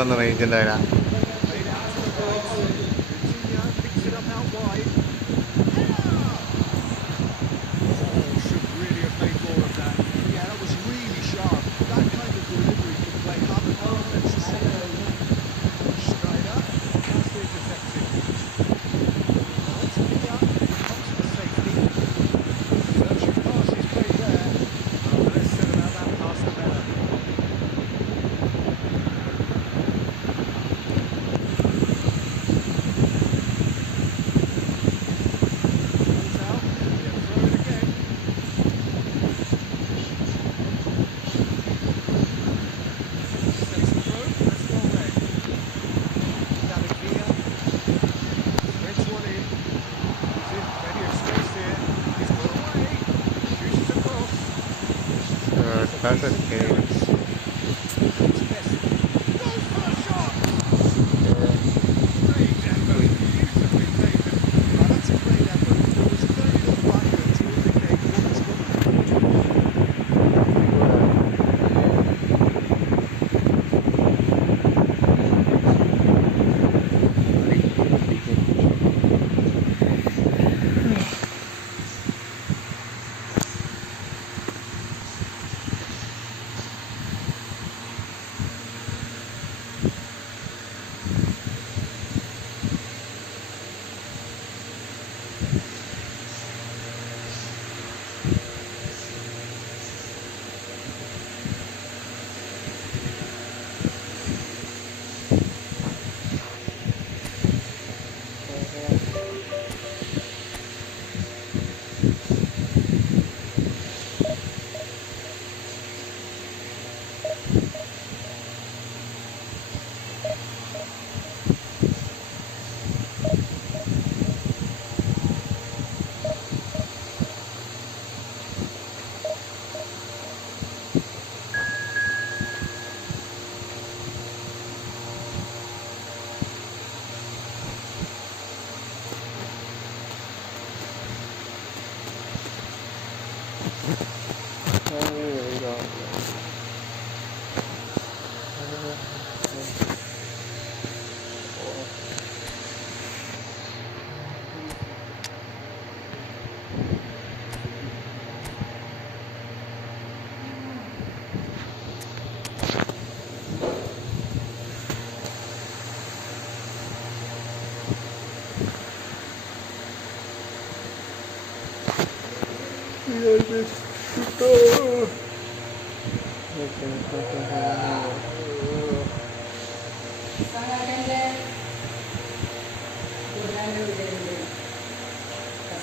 ഒന്ന് range ഉണ്ടായില്ല. Played out to the right. Coutinho picks it up out wide. Oh, should really have made more of that. Yeah, that was really sharp. That kind of delivery can play havoc for defences. Schneider, that's the interception. Now it's Villa, comes for safety. Searching pass is played there. Oh, the less said about that pass, the better. Pulls out, yeah, throw it again. Sets the throw, that's well read. David Villa, threads one in. He's in, plenty of space here. He's got away, juices across. That's okay. Clearance. It's Messi. Goes for a shot! Great effort, beautifully taken. Now that's a great effort. There was very little backward to indicate what was coming.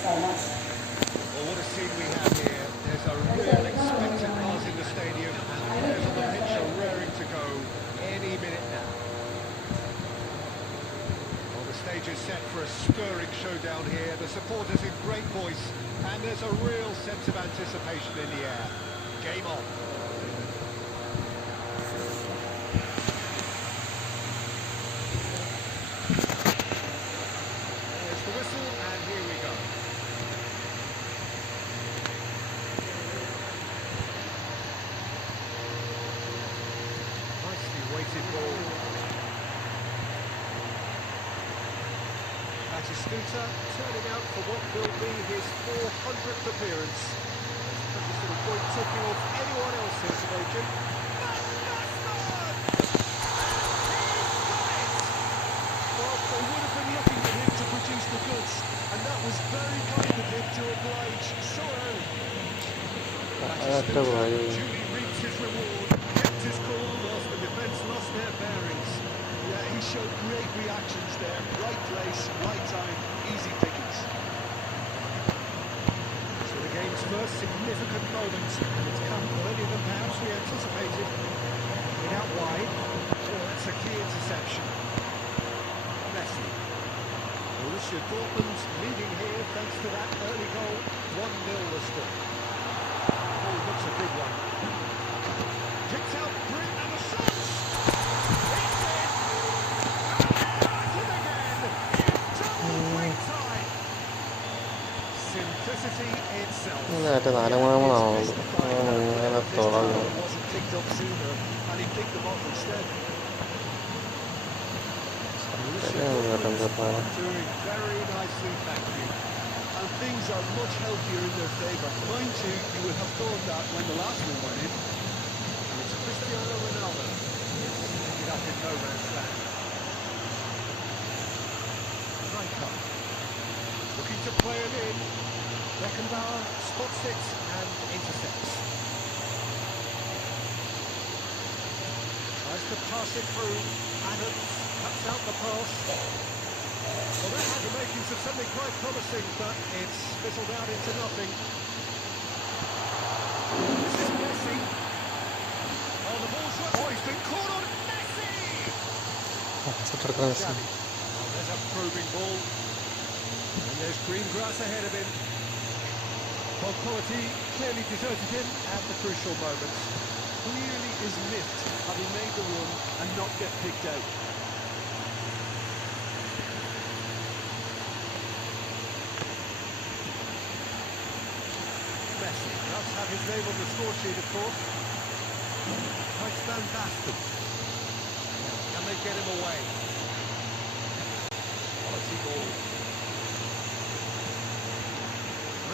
So much. Well, what a scene we have here. There's a real expectant buzz in the stadium, and the players on the pitch are raring to go any minute now. Well, the stage is set for a stirring showdown here. The supporters in great voice, and there's a real sense of anticipation in the air. Game on. There's the whistle, and here we go. Nicely weighted ball. Batistuta turning out for what will be his 400th appearance. There's a sort of point ticking off anyone else here, Sebastian. Well, they would have been looking at him to produce the goods, and that was very kind of him to oblige so early. Batistuta duly reaps his reward, kept his cool whilst the defence lost their bearings. Yeah, he showed great reactions there. Right place, right time, easy pickings. So the game's first significant moment. It's come earlier than perhaps we anticipated. It out wide. Oh, that's a key interception. Messi. Borussia Dortmund leading here thanks to that early goal. 1-0 the score. Oh, looks a good one. Kicked out, Brit, and the shots! It's in! At it again! Double break time! Simplicity itself. മറ്റേ 4 മൂന്നാണുള്ളൂ. അങ്ങനെ തുടങ്ങും. Wasn't picked up sooner, and he picked them off instead. Doing very nicely, thank you. And things are much healthier in their favour. Mind you, you would have thought that when the last one went in. And it's Cristiano Ronaldo. It's ended up in no man's land. Rijkaard. Looking to play it in. Beckenbauer spots it and intercepts. Tries to pass it through. Adams cuts out the pass. Well, that had the makings of something quite promising, but it's fizzled out into nothing. This is Messi. Oh, the ball's right. Oh, he's been caught on Messi! Xavi. Oh, there's a probing ball. And there's green grass ahead of him. Ball quality clearly deserted him at the crucial moments. Clearly is miffed having made the run and not get picked out. Messi does have his name on the score sheet, of course. Van Basten. Can they get him away? Quality ball.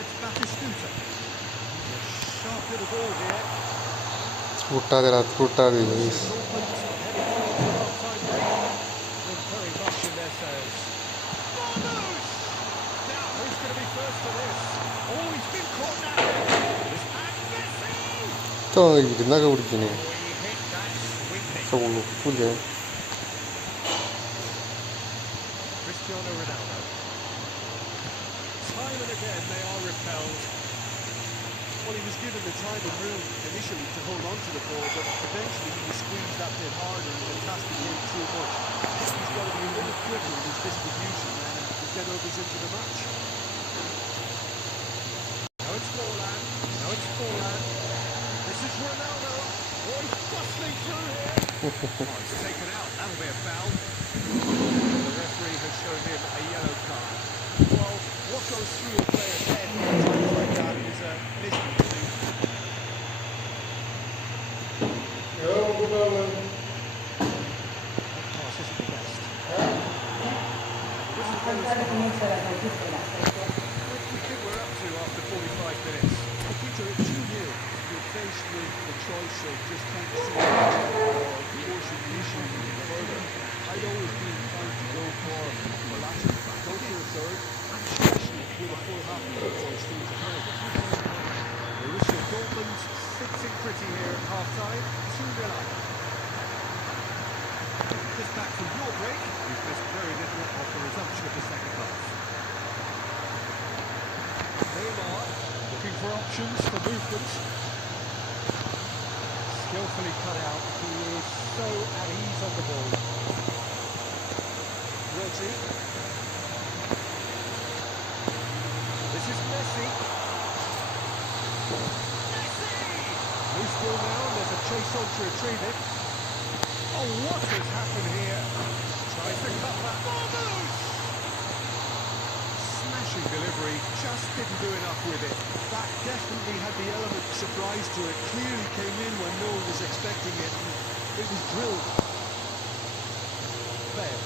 It's Batistuta. Sharp little ball here. Fruta de la fruta de Luis. Very much in their sails. Now, who's going to be first for this? Oh, he's been caught now. It's Messi. 또 나가 우리 지네. He hit that sweetly. 저걸로 풀게. Cristiano Ronaldo. Time and again they are repelled. Well, he was given the time and room initially to hold on to the ball, but eventually he was squeezed that bit harder and the task became too much. He's got to be a little quicker in his distribution and get others into the match. Now it's Forlan. Now it's Forlan. This is Ronaldo. Oh, he's bustling through here. Oh, he's taken out. That'll be a foul. The referee has shown him a yellow card. Well, what goes through a player's head at times like that is a mystery to me. That pass isn't the best. What do you think we're up to after 45 minutes? Well, Peter, it's 2-0. You're faced with the choice of just trying to see or forcing the issue further. I'd always be inclined to go for the latter. Go for a third, and especially with a full half of football still to play. Borussia Dortmund sitting pretty here at half-time, 2-0 up. Just back from your break, we've missed very little of the resumption of the second half. Neymar looking for options for movement. Skillfully cut out. He is so at ease on the ball. Rodri. This is Messi. Messi! Loose ball now, and there's a chase on to retrieve it. Oh, what has happened here? Tries to cut that. Vamos! Smashing delivery, just didn't do enough with it. That definitely had the element of surprise to it. Clearly came in when no one was expecting it. It was drilled. Bale,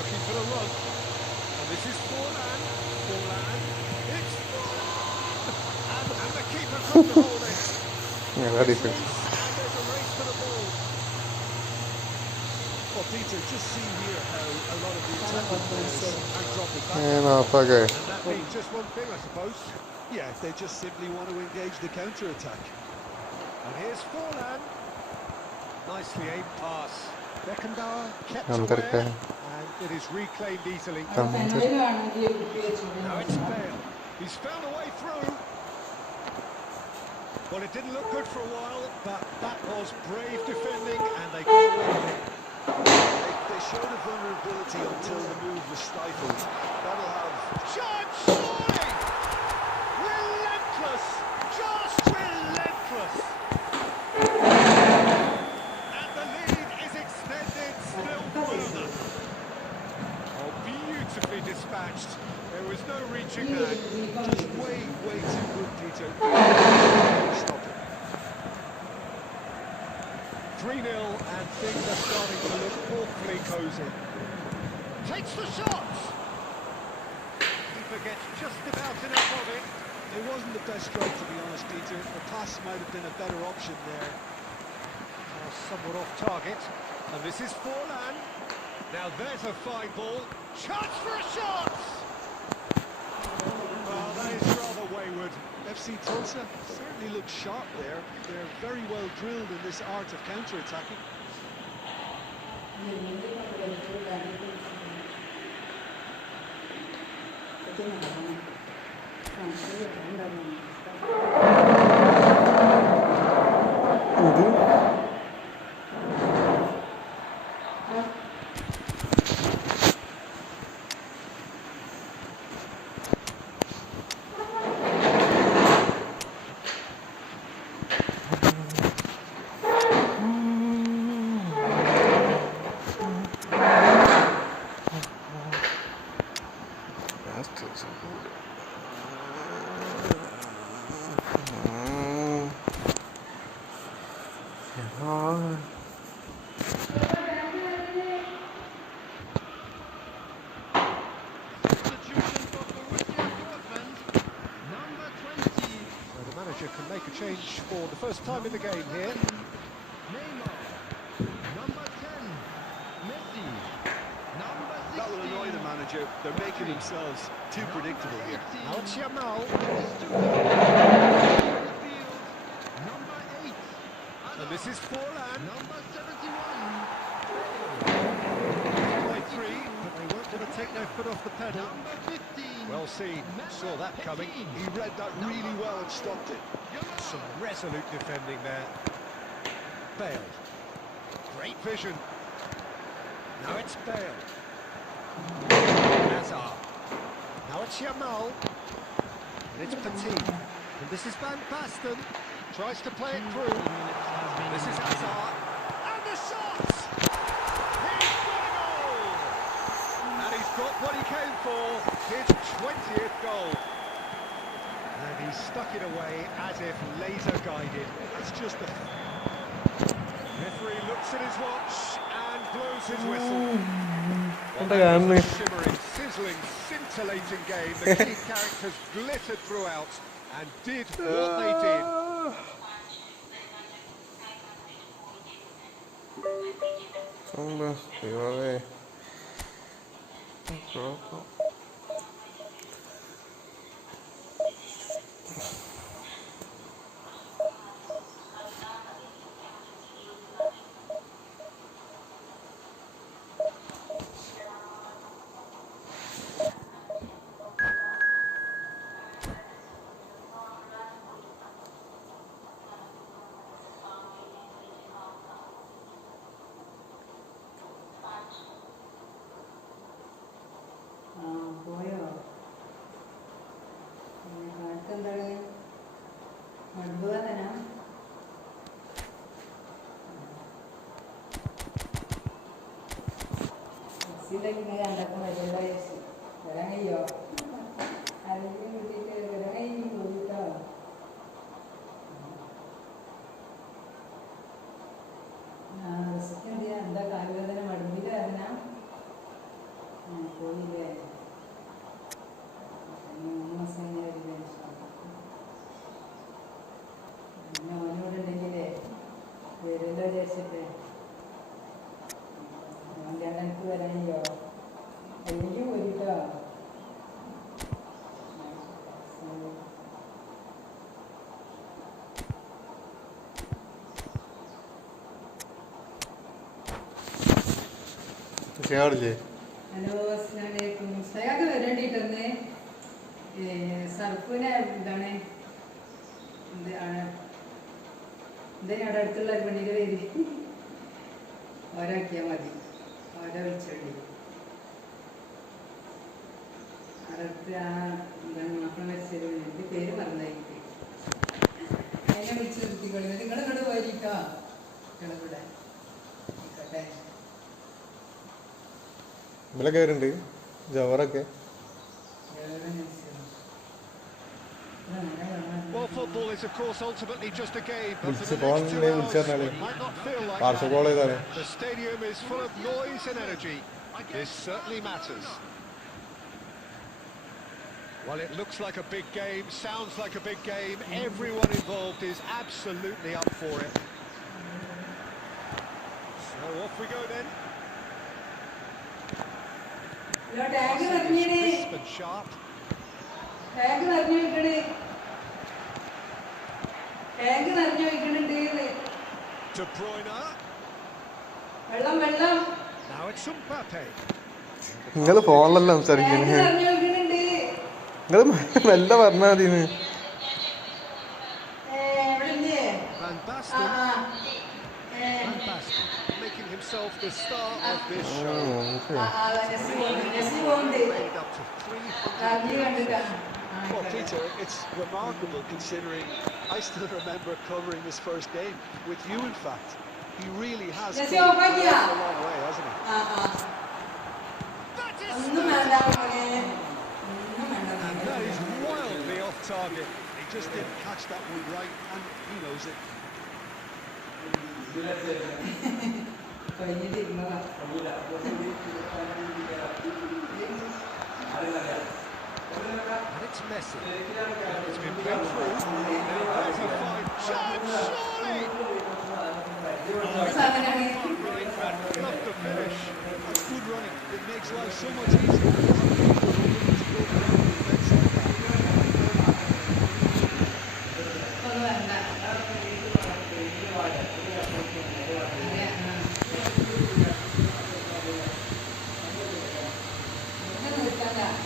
looking for the run. And this is Forlan. Forlan. It's Forlan! And the keeper couldn't hold it. Yeah, that is it. And there's a race for the ball. Well, Peter, just see here how a lot of the attacking players are dropping back. No, okay. And that means just one thing, I suppose. Yeah, they just simply want to engage the counter-attack. And here's Forlan. Nicely aimed pass. Beckenbauer kept away, and it is reclaimed easily. Now it's Bale. He's found a way through. Well, it didn't look good for a while, but that was brave defending, and they got away with it. They showed a vulnerability until the move was stifled. That'll have... John Shorey! Relentless! Just relentless! And the lead is extended still further. Oh, beautifully dispatched. There was no reaching that. Just way too good, Peter. Stop it. 3-0 and things are starting to look awfully cosy. Takes the shot. Keeper gets just about enough of it. It wasn't the best strike, to be honest, Peter. The pass might have been a better option there. Somewhat off target. And this is Forlan. Now there's a fine ball. Chance for a shot! Well, that is rather wayward. FC Tulsa certainly looks sharp there. They're very well drilled in this art of counter-attacking. Can make a change for the first time in the game here. Number 10, Messi. Number 16. That will annoy the manager. They're making themselves too predictable here. Now it's Yamal. Number 8. And this is Forlan. Number 71. Play 3, but they weren't going to take their foot off the pedal. Number 15. Well seen. Saw that coming. He read that really well and stopped it. Some resolute defending there. Bale. Great vision. Now it's Bale. Hazard. Now it's Yamal. And it's Petit. And this is Van Basten. Tries to play it through. This is Hazard. And the shot! He's got a goal! And he's got what he came for. His 20th goal. And he stuck it away as if laser guided. That's just a... Referee looks at his watch and blows his whistle. എന്താ കാണുന്നത്? Shimmering, sizzling, scintillating game. The key characters glittered throughout and did what they did. എന്താ ദൈവമേ. പോയോ എന്താണ് മടുവാതനാ ബസ്സിലൊക്കെ കണ്ടപ്പോൾ വരേണ്ട വയസ്സ് വരാൻ കഴിയോ അല്ലെങ്കിൽ വീട്ടിൽ വരാൻ കഴിഞ്ഞു പോയിട്ടോ ബസ്സിൻ്റെ എന്താ കാലുവേദന മടുമ്പിൽ വരണ പോയില്ലേ 3 മാസം കഴിഞ്ഞ പിന്നെ അവനോടുണ്ടെങ്കിലേ വരുമല്ലോ വിചാരിച്ചിട്ട് എനിക്ക് വരാനില്ലോ എനിക്ക് പോയിട്ടോ ചെയ്യാറില്ലേ? ഹലോ അസ്സലാമലൈക്കും. സയാക്ക് വരേണ്ടിട്ടെന്ന് സർഫിനെ എന്താണ് എന്താണ് അവിടെ അടുത്തുള്ള ഒരു പണിയുടെ പേര് ഓരാക്കിയാൽ മതി. ഓരോ വിളിച്ചോണ്ടി അടുത്ത് ആ എന്താണ് മക്കളെ മരിച്ചൊരു എൻ്റെ പേര് മറന്നായിരിക്കും. അതിനെ വിളിച്ച് നിർത്തിക്കൊള്ളി. നിങ്ങളിങ്ങോട്ട് പോയിരിക്കോ നിങ്ങളിവിടെ ആയിക്കോട്ടെ. ഇവരൊക്കെ വരുന്നുണ്ട് ജവറൊക്കെ. Well, football is of course ultimately just a game, but for വിളിച്ച് the next 2 പോകാൻ hours വിളിച്ചാൽ it might not feel like parcel call ചെയ്താലേ. that. The stadium is full of noise and energy. This certainly matters. Well, it looks like a big game, sounds like a big game. Everyone involved is absolutely up for it. So off we go then. Crisp and sharp. De Bruyne. Now it's Mbappe. നിങ്ങൾ ഫോണിലല്ല സംസാരിക്കുന്നത്. നിങ്ങൾ മെല്ലെ പറഞ്ഞാൽ മതിന്ന്. Van Basten. Van Basten making himself the star of this show. Made up to 300. Well, Peter, it's remarkable considering I still remember covering his first game with you, in fact. He really has come a long way, hasn't he? And that is wildly off target. He just didn't catch that one right, and he knows it. And it's Messi. And it's been played through. Now there's a fine chance, surely! Running back, love the finish. That's good running. It makes life so much easier. To go around the defence like that.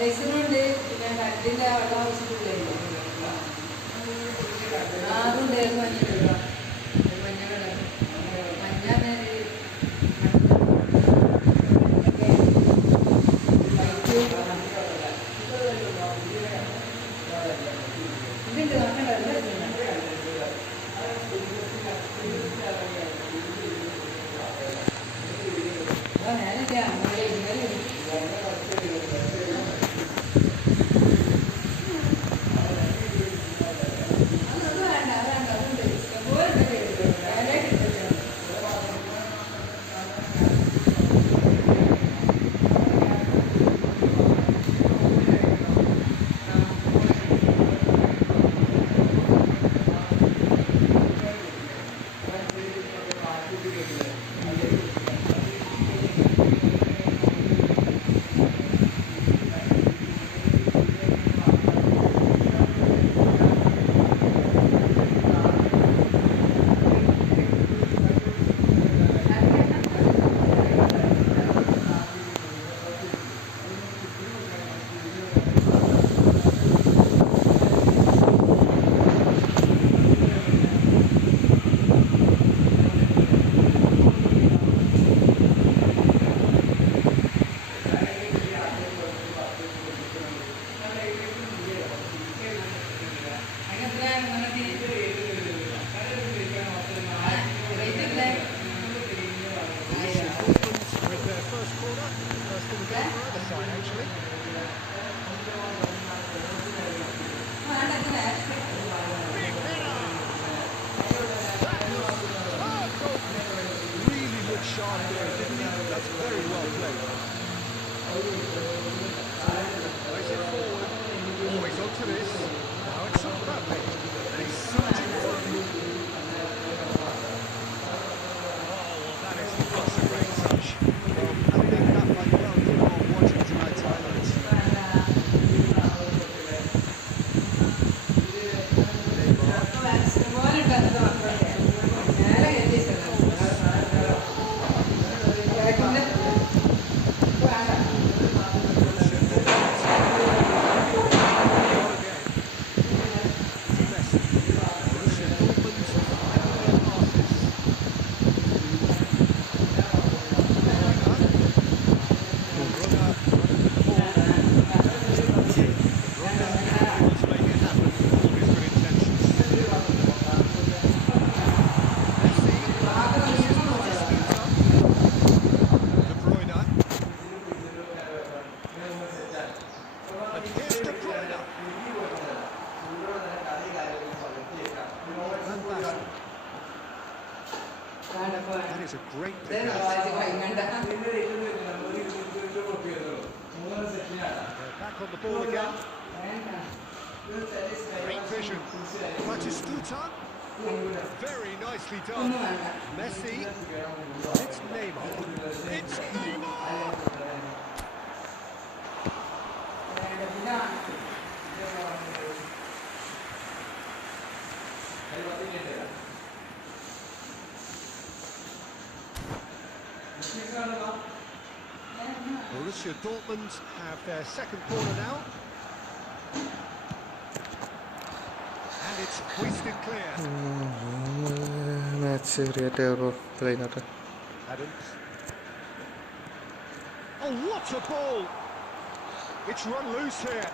ലൈസനുണ്ട് പിന്നെ കരണ്ടിന്റെ വെള്ളം ആവശ്യമില്ലേ അതുണ്ടായിരുന്നു മഞ്ഞ മഞ്ഞ വെള്ളം മഞ്ഞ ഇതുണ്ട് നോക്കണ്ട ഞാനില്ല നമ്മളെ ഇന്നലെ Back on the ball again. Great vision. Clutches Stutan. Very nicely done. Messi. It's Neymar. It's Neymar! Borussia Dortmund have their second corner now. And it's hoisted clear. Match Adams. Oh, what a ball! It's run loose here.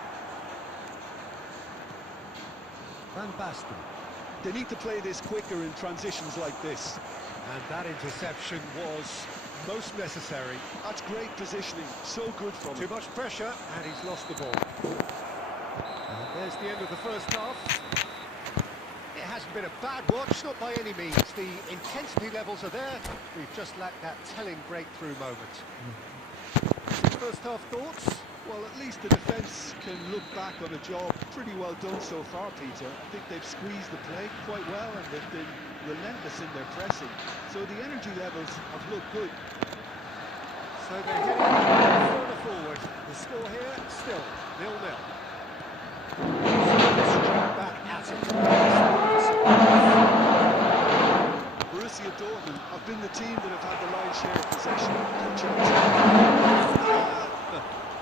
Van Basten. They need to play this quicker in transitions like this. And that interception was most necessary. That's great positioning, so good from Too him. much pressure, and he's lost the ball. And there's the end of the first half. It hasn't been a bad watch, not by any means. The intensity levels are there. We've just lacked that telling breakthrough moment. First half thoughts? Well, at least the defence can look back on a job pretty well done so far, Peter. I think they've squeezed the play quite well and they've been relentless in their pressing. So the energy levels have looked good. So they're heading further forward. The score here, still 0-0. Straight back at it. Borussia Dortmund have been the team that have had the lion's share of possession.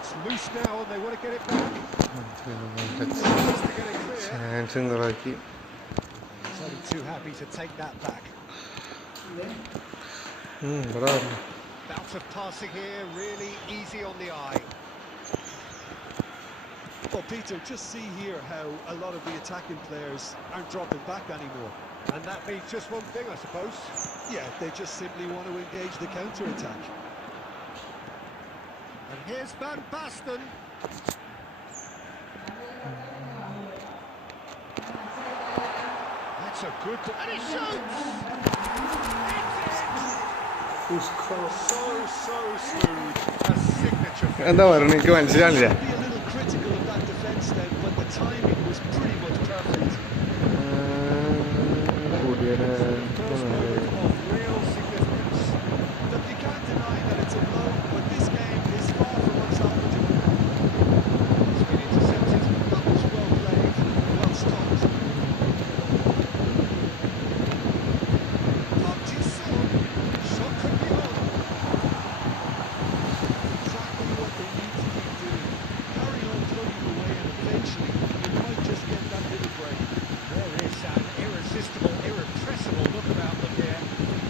It's loose now and they want to get it back. Just to get it clear. chance ഉണ്ടാക്കി. He's only too happy to take that back. bravo. Bout of passing here, really easy on the eye. Well, Peter, just see here how a lot of the attacking players aren't dropping back anymore. And that means just one thing, I suppose. Yeah, they just simply want to engage the counter-attack. And here's Van Basten. That's a good ball. And he shoots! So smooth. A signature. എന്താ പറയുക എനിക്ക് മനസ്സിലാവില്ല. Be a little critical of that defence then, but the timing was pretty much perfect. First moment of real significance. Look, you can't deny that it's a blow, but this game is far from unsalvageable. It's been intercepted. That was well played, well stopped. PUBG shot could be on. Exactly what they need to keep doing. Carry on plugging away and eventually you might just get that little break. There is an irresistible, irrepressible look about them here.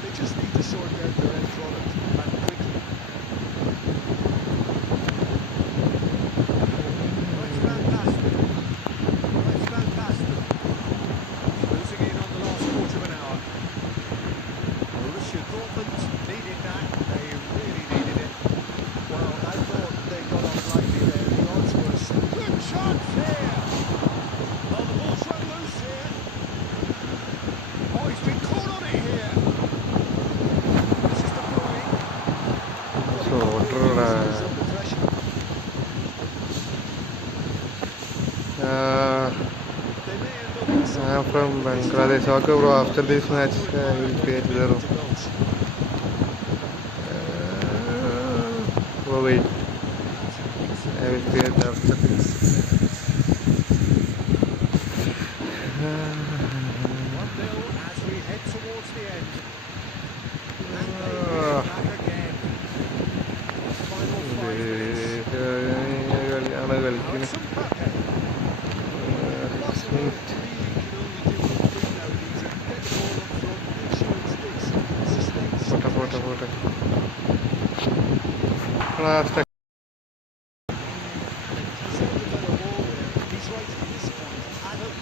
They just need to sort out their end product and quickly. It's Van Basten. It's Van Basten. Losing in on the last quarter of an hour. Borussia Dortmund needed that. They really needed it. Well, I thought they got off lightly there. The odds were Good chance here. Oh, the ball's run loose here. Oh, he's been caught on it here. This is the point. Shorter, under pressure. They may end up with some I'm from Bangladesh. Okay, bro. After this match, I will create zero. goals. Oh wait, I will create after this. 1-0 as we head towards the end. And they bring it back again. Final 5 minutes. കളിയാണ് Now കളിക്കുന്നത്. it's Mbappe. Barcelona really can only do one thing now, Peter. Get the ball up front, make sure it sticks, sustain some പോട്ടെ pressure. Last He's right to be disappointed. Adam.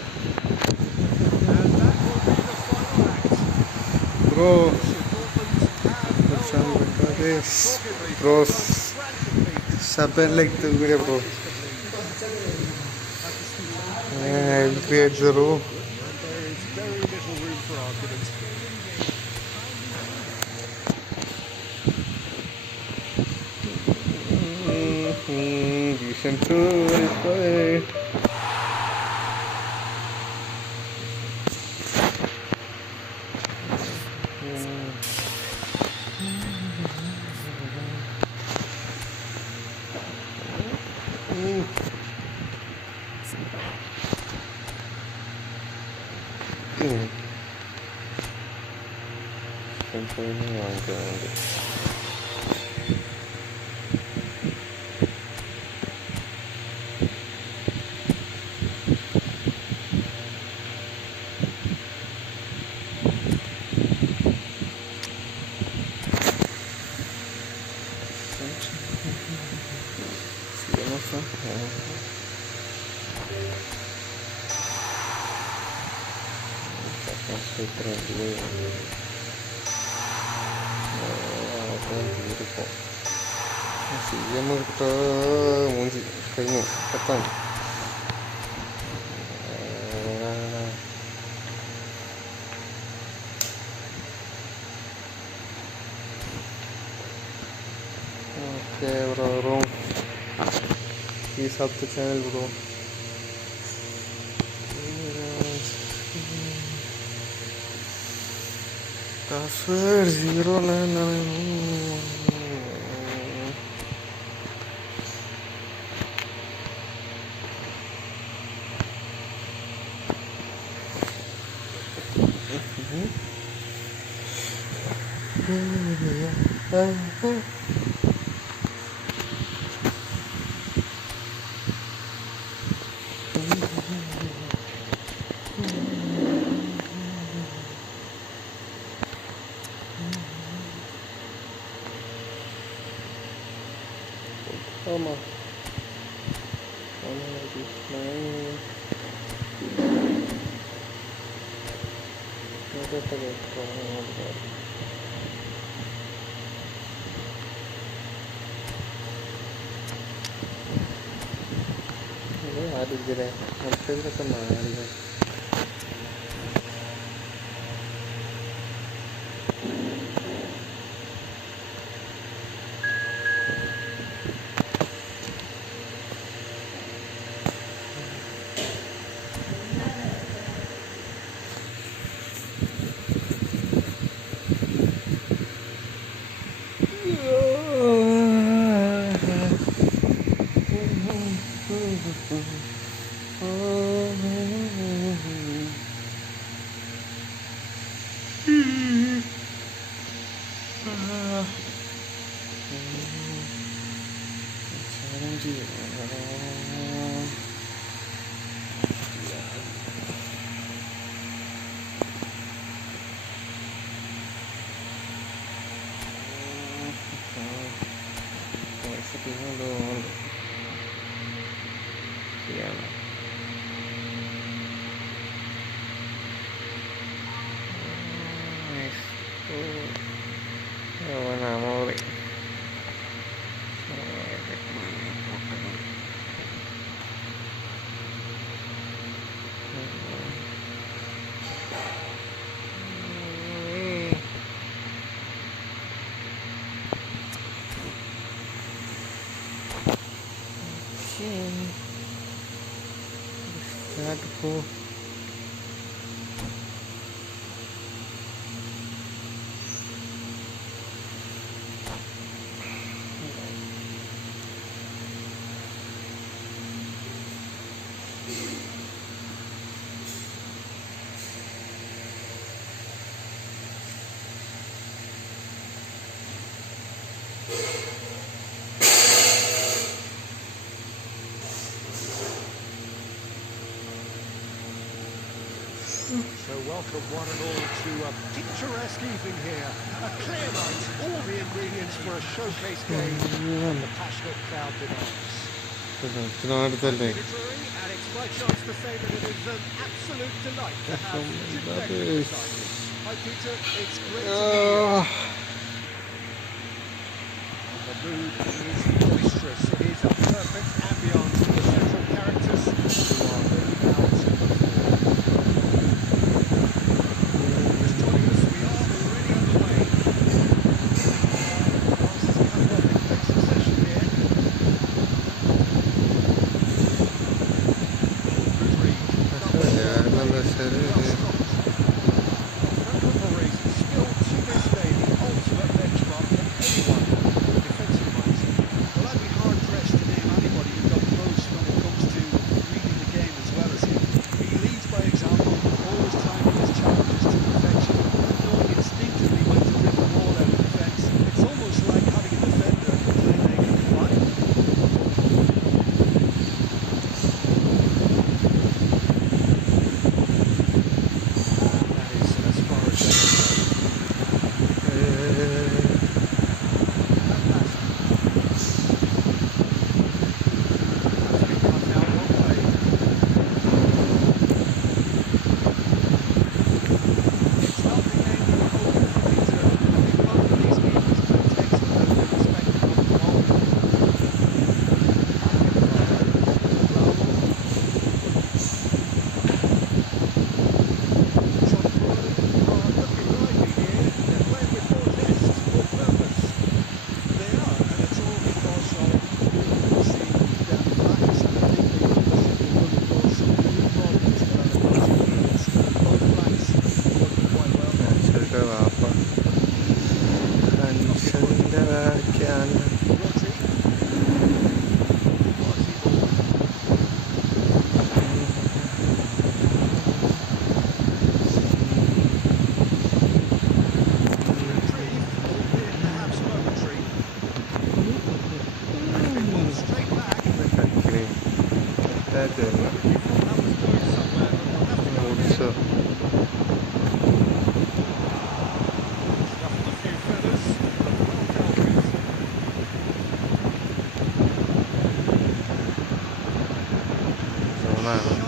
And that will be the final act. Bro Borussia Dortmund have Bangladesh talkingly bro frantically. Safvan to video bro. I will create zero. There is very little room for argument. Mission 2 is played. Simple ini agak kita munci kayaknya tekan oke bro di satu channel bro password 099 sama lagi main ada terus ini ada jadi hampir kemari Aduh. So welcome one and all to a picturesque evening here. A clear night, all the ingredients for a showcase game and the passionate crowd demands. Dreary. And it's my chance to say that it is an absolute delight to have GPay beside me. Hi Peter, it's great to be here. The mood is boisterous. It is a perfect ambience for the central characters who are moving out to the floor. Just joining us, we are already underway. Last couple of in session here. ഓടിച്ചോ മൂന്നാണ്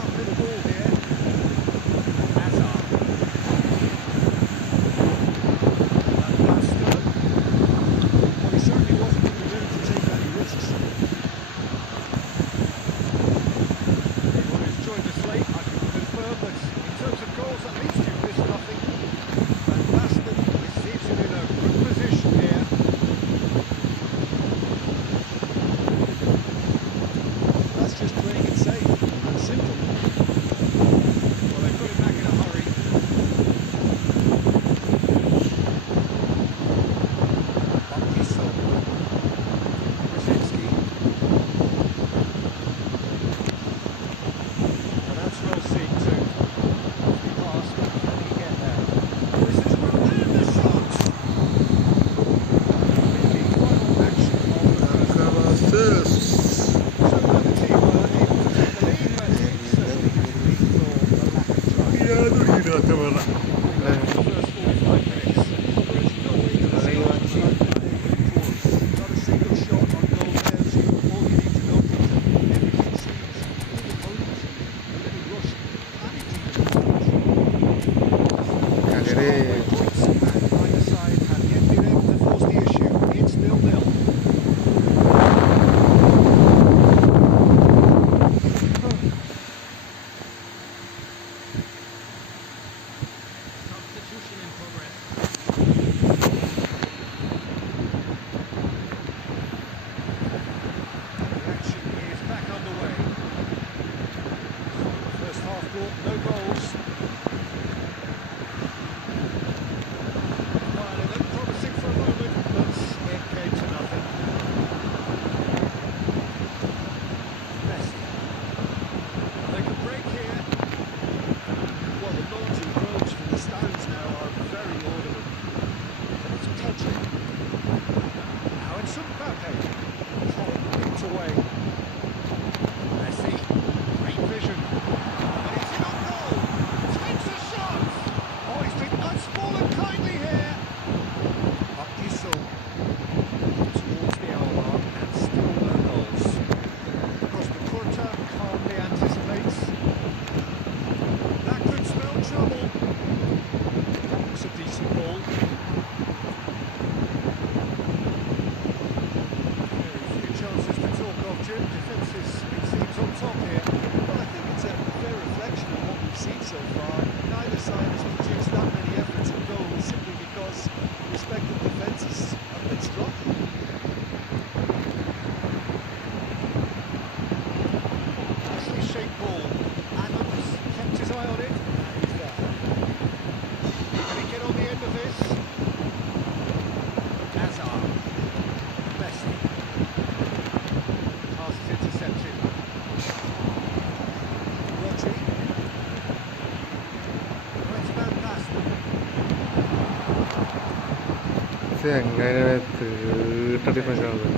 എങ്ങനെ തീട്ടടിപ്പുണ്ടാവുന്നത്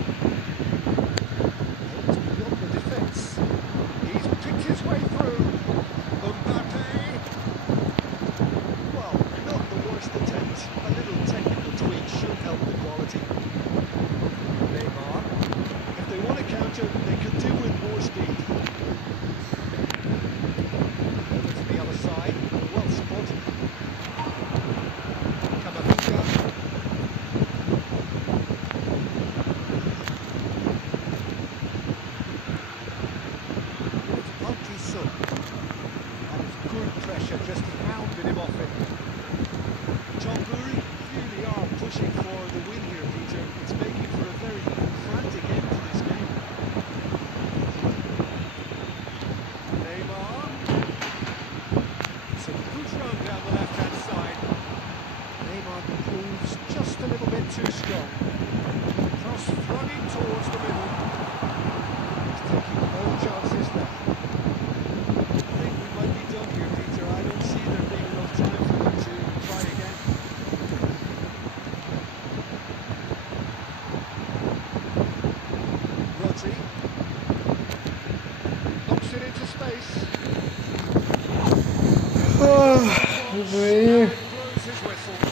ഏയ്. Blows his whistle.